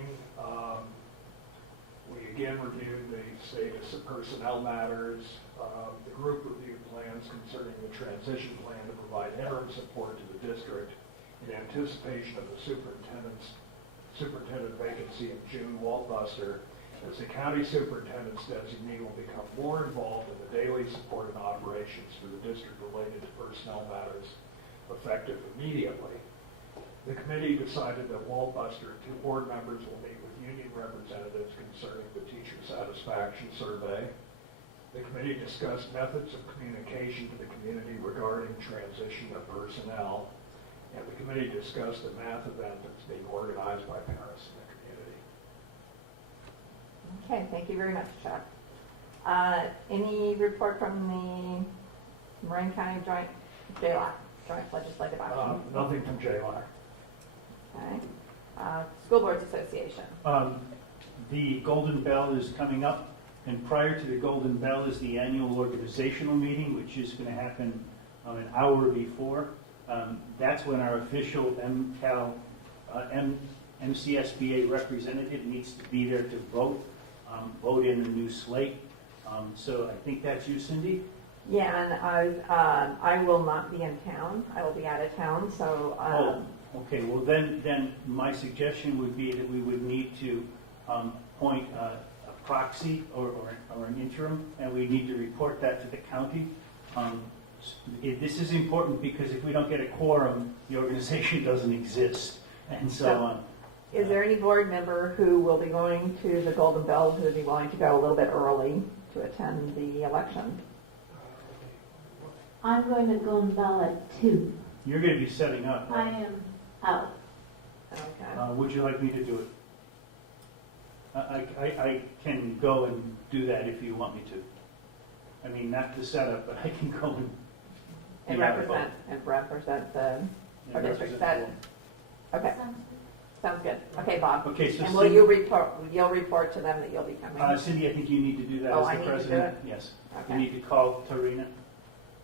we again reviewed the status of personnel matters. The group reviewed plans concerning the transition plan to provide interim support to the district in anticipation of the superintendent vacancy in June. Walt Buster, as the county superintendent's designee, will become more involved in the daily support and operations for the district related to personnel matters effective immediately. The committee decided that Walt Buster and two board members will meet with union representatives concerning the teacher satisfaction survey. The committee discussed methods of communication to the community regarding transition of personnel. And the committee discussed a math event that's being organized by parents in the community. Okay, thank you very much, Chuck. Any report from the Moraine County Joint Legislative Action? Nothing from JLAC. Okay. School Boards Association. The Golden Bell is coming up, and prior to the Golden Bell is the annual organizational meeting, which is going to happen an hour before. That's when our official MCSBA representative needs to be there to vote in the new slate. So I think that's you, Cindy? Yeah, and I will not be in town. I will be out of town, so. Okay, well then my suggestion would be that we would need to appoint a proxy or an interim, and we need to report that to the county. This is important because if we don't get a quorum, the organization doesn't exist, and so on. Is there any board member who will be going to the Golden Bell who would be willing to go a little bit early to attend the election? I'm going to Golden Bell at 2. You're going to be setting up, I right? am out. Okay. Would you like me to do it? I can go and do that if you want me to. I mean, not the setup, but I can go and represent our district. That okay. Sounds Sounds good. Okay, Bob. Okay, so And will you report? You'll report to them that you'll be coming. Cindy, I think you need to do that Oh, as I the need to do president. it? Yes. Okay. You need to call Tarina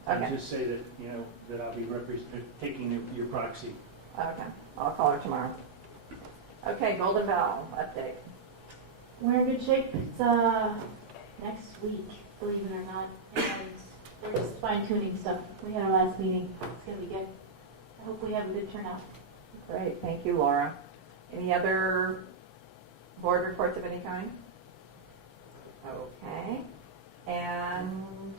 Okay. and just say that, you know, that I'll be taking your proxy. Okay, I'll call her tomorrow. Okay, Golden Bell update. We're in good shape. It's next week, believe it or not. And we're just fine tuning stuff. We had our last meeting. It's gonna be good. I hope we have a good turnout. Great, thank you, Laura. Any other board reports of any kind? Okay, and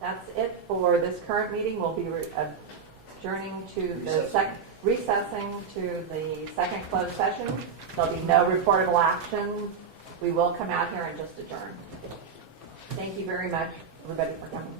that's it for this current meeting. We'll be adjourning to the recessing to the second closed session. There'll be no reportable action. We will come out here and just adjourn. Thank you very much, everybody, for coming.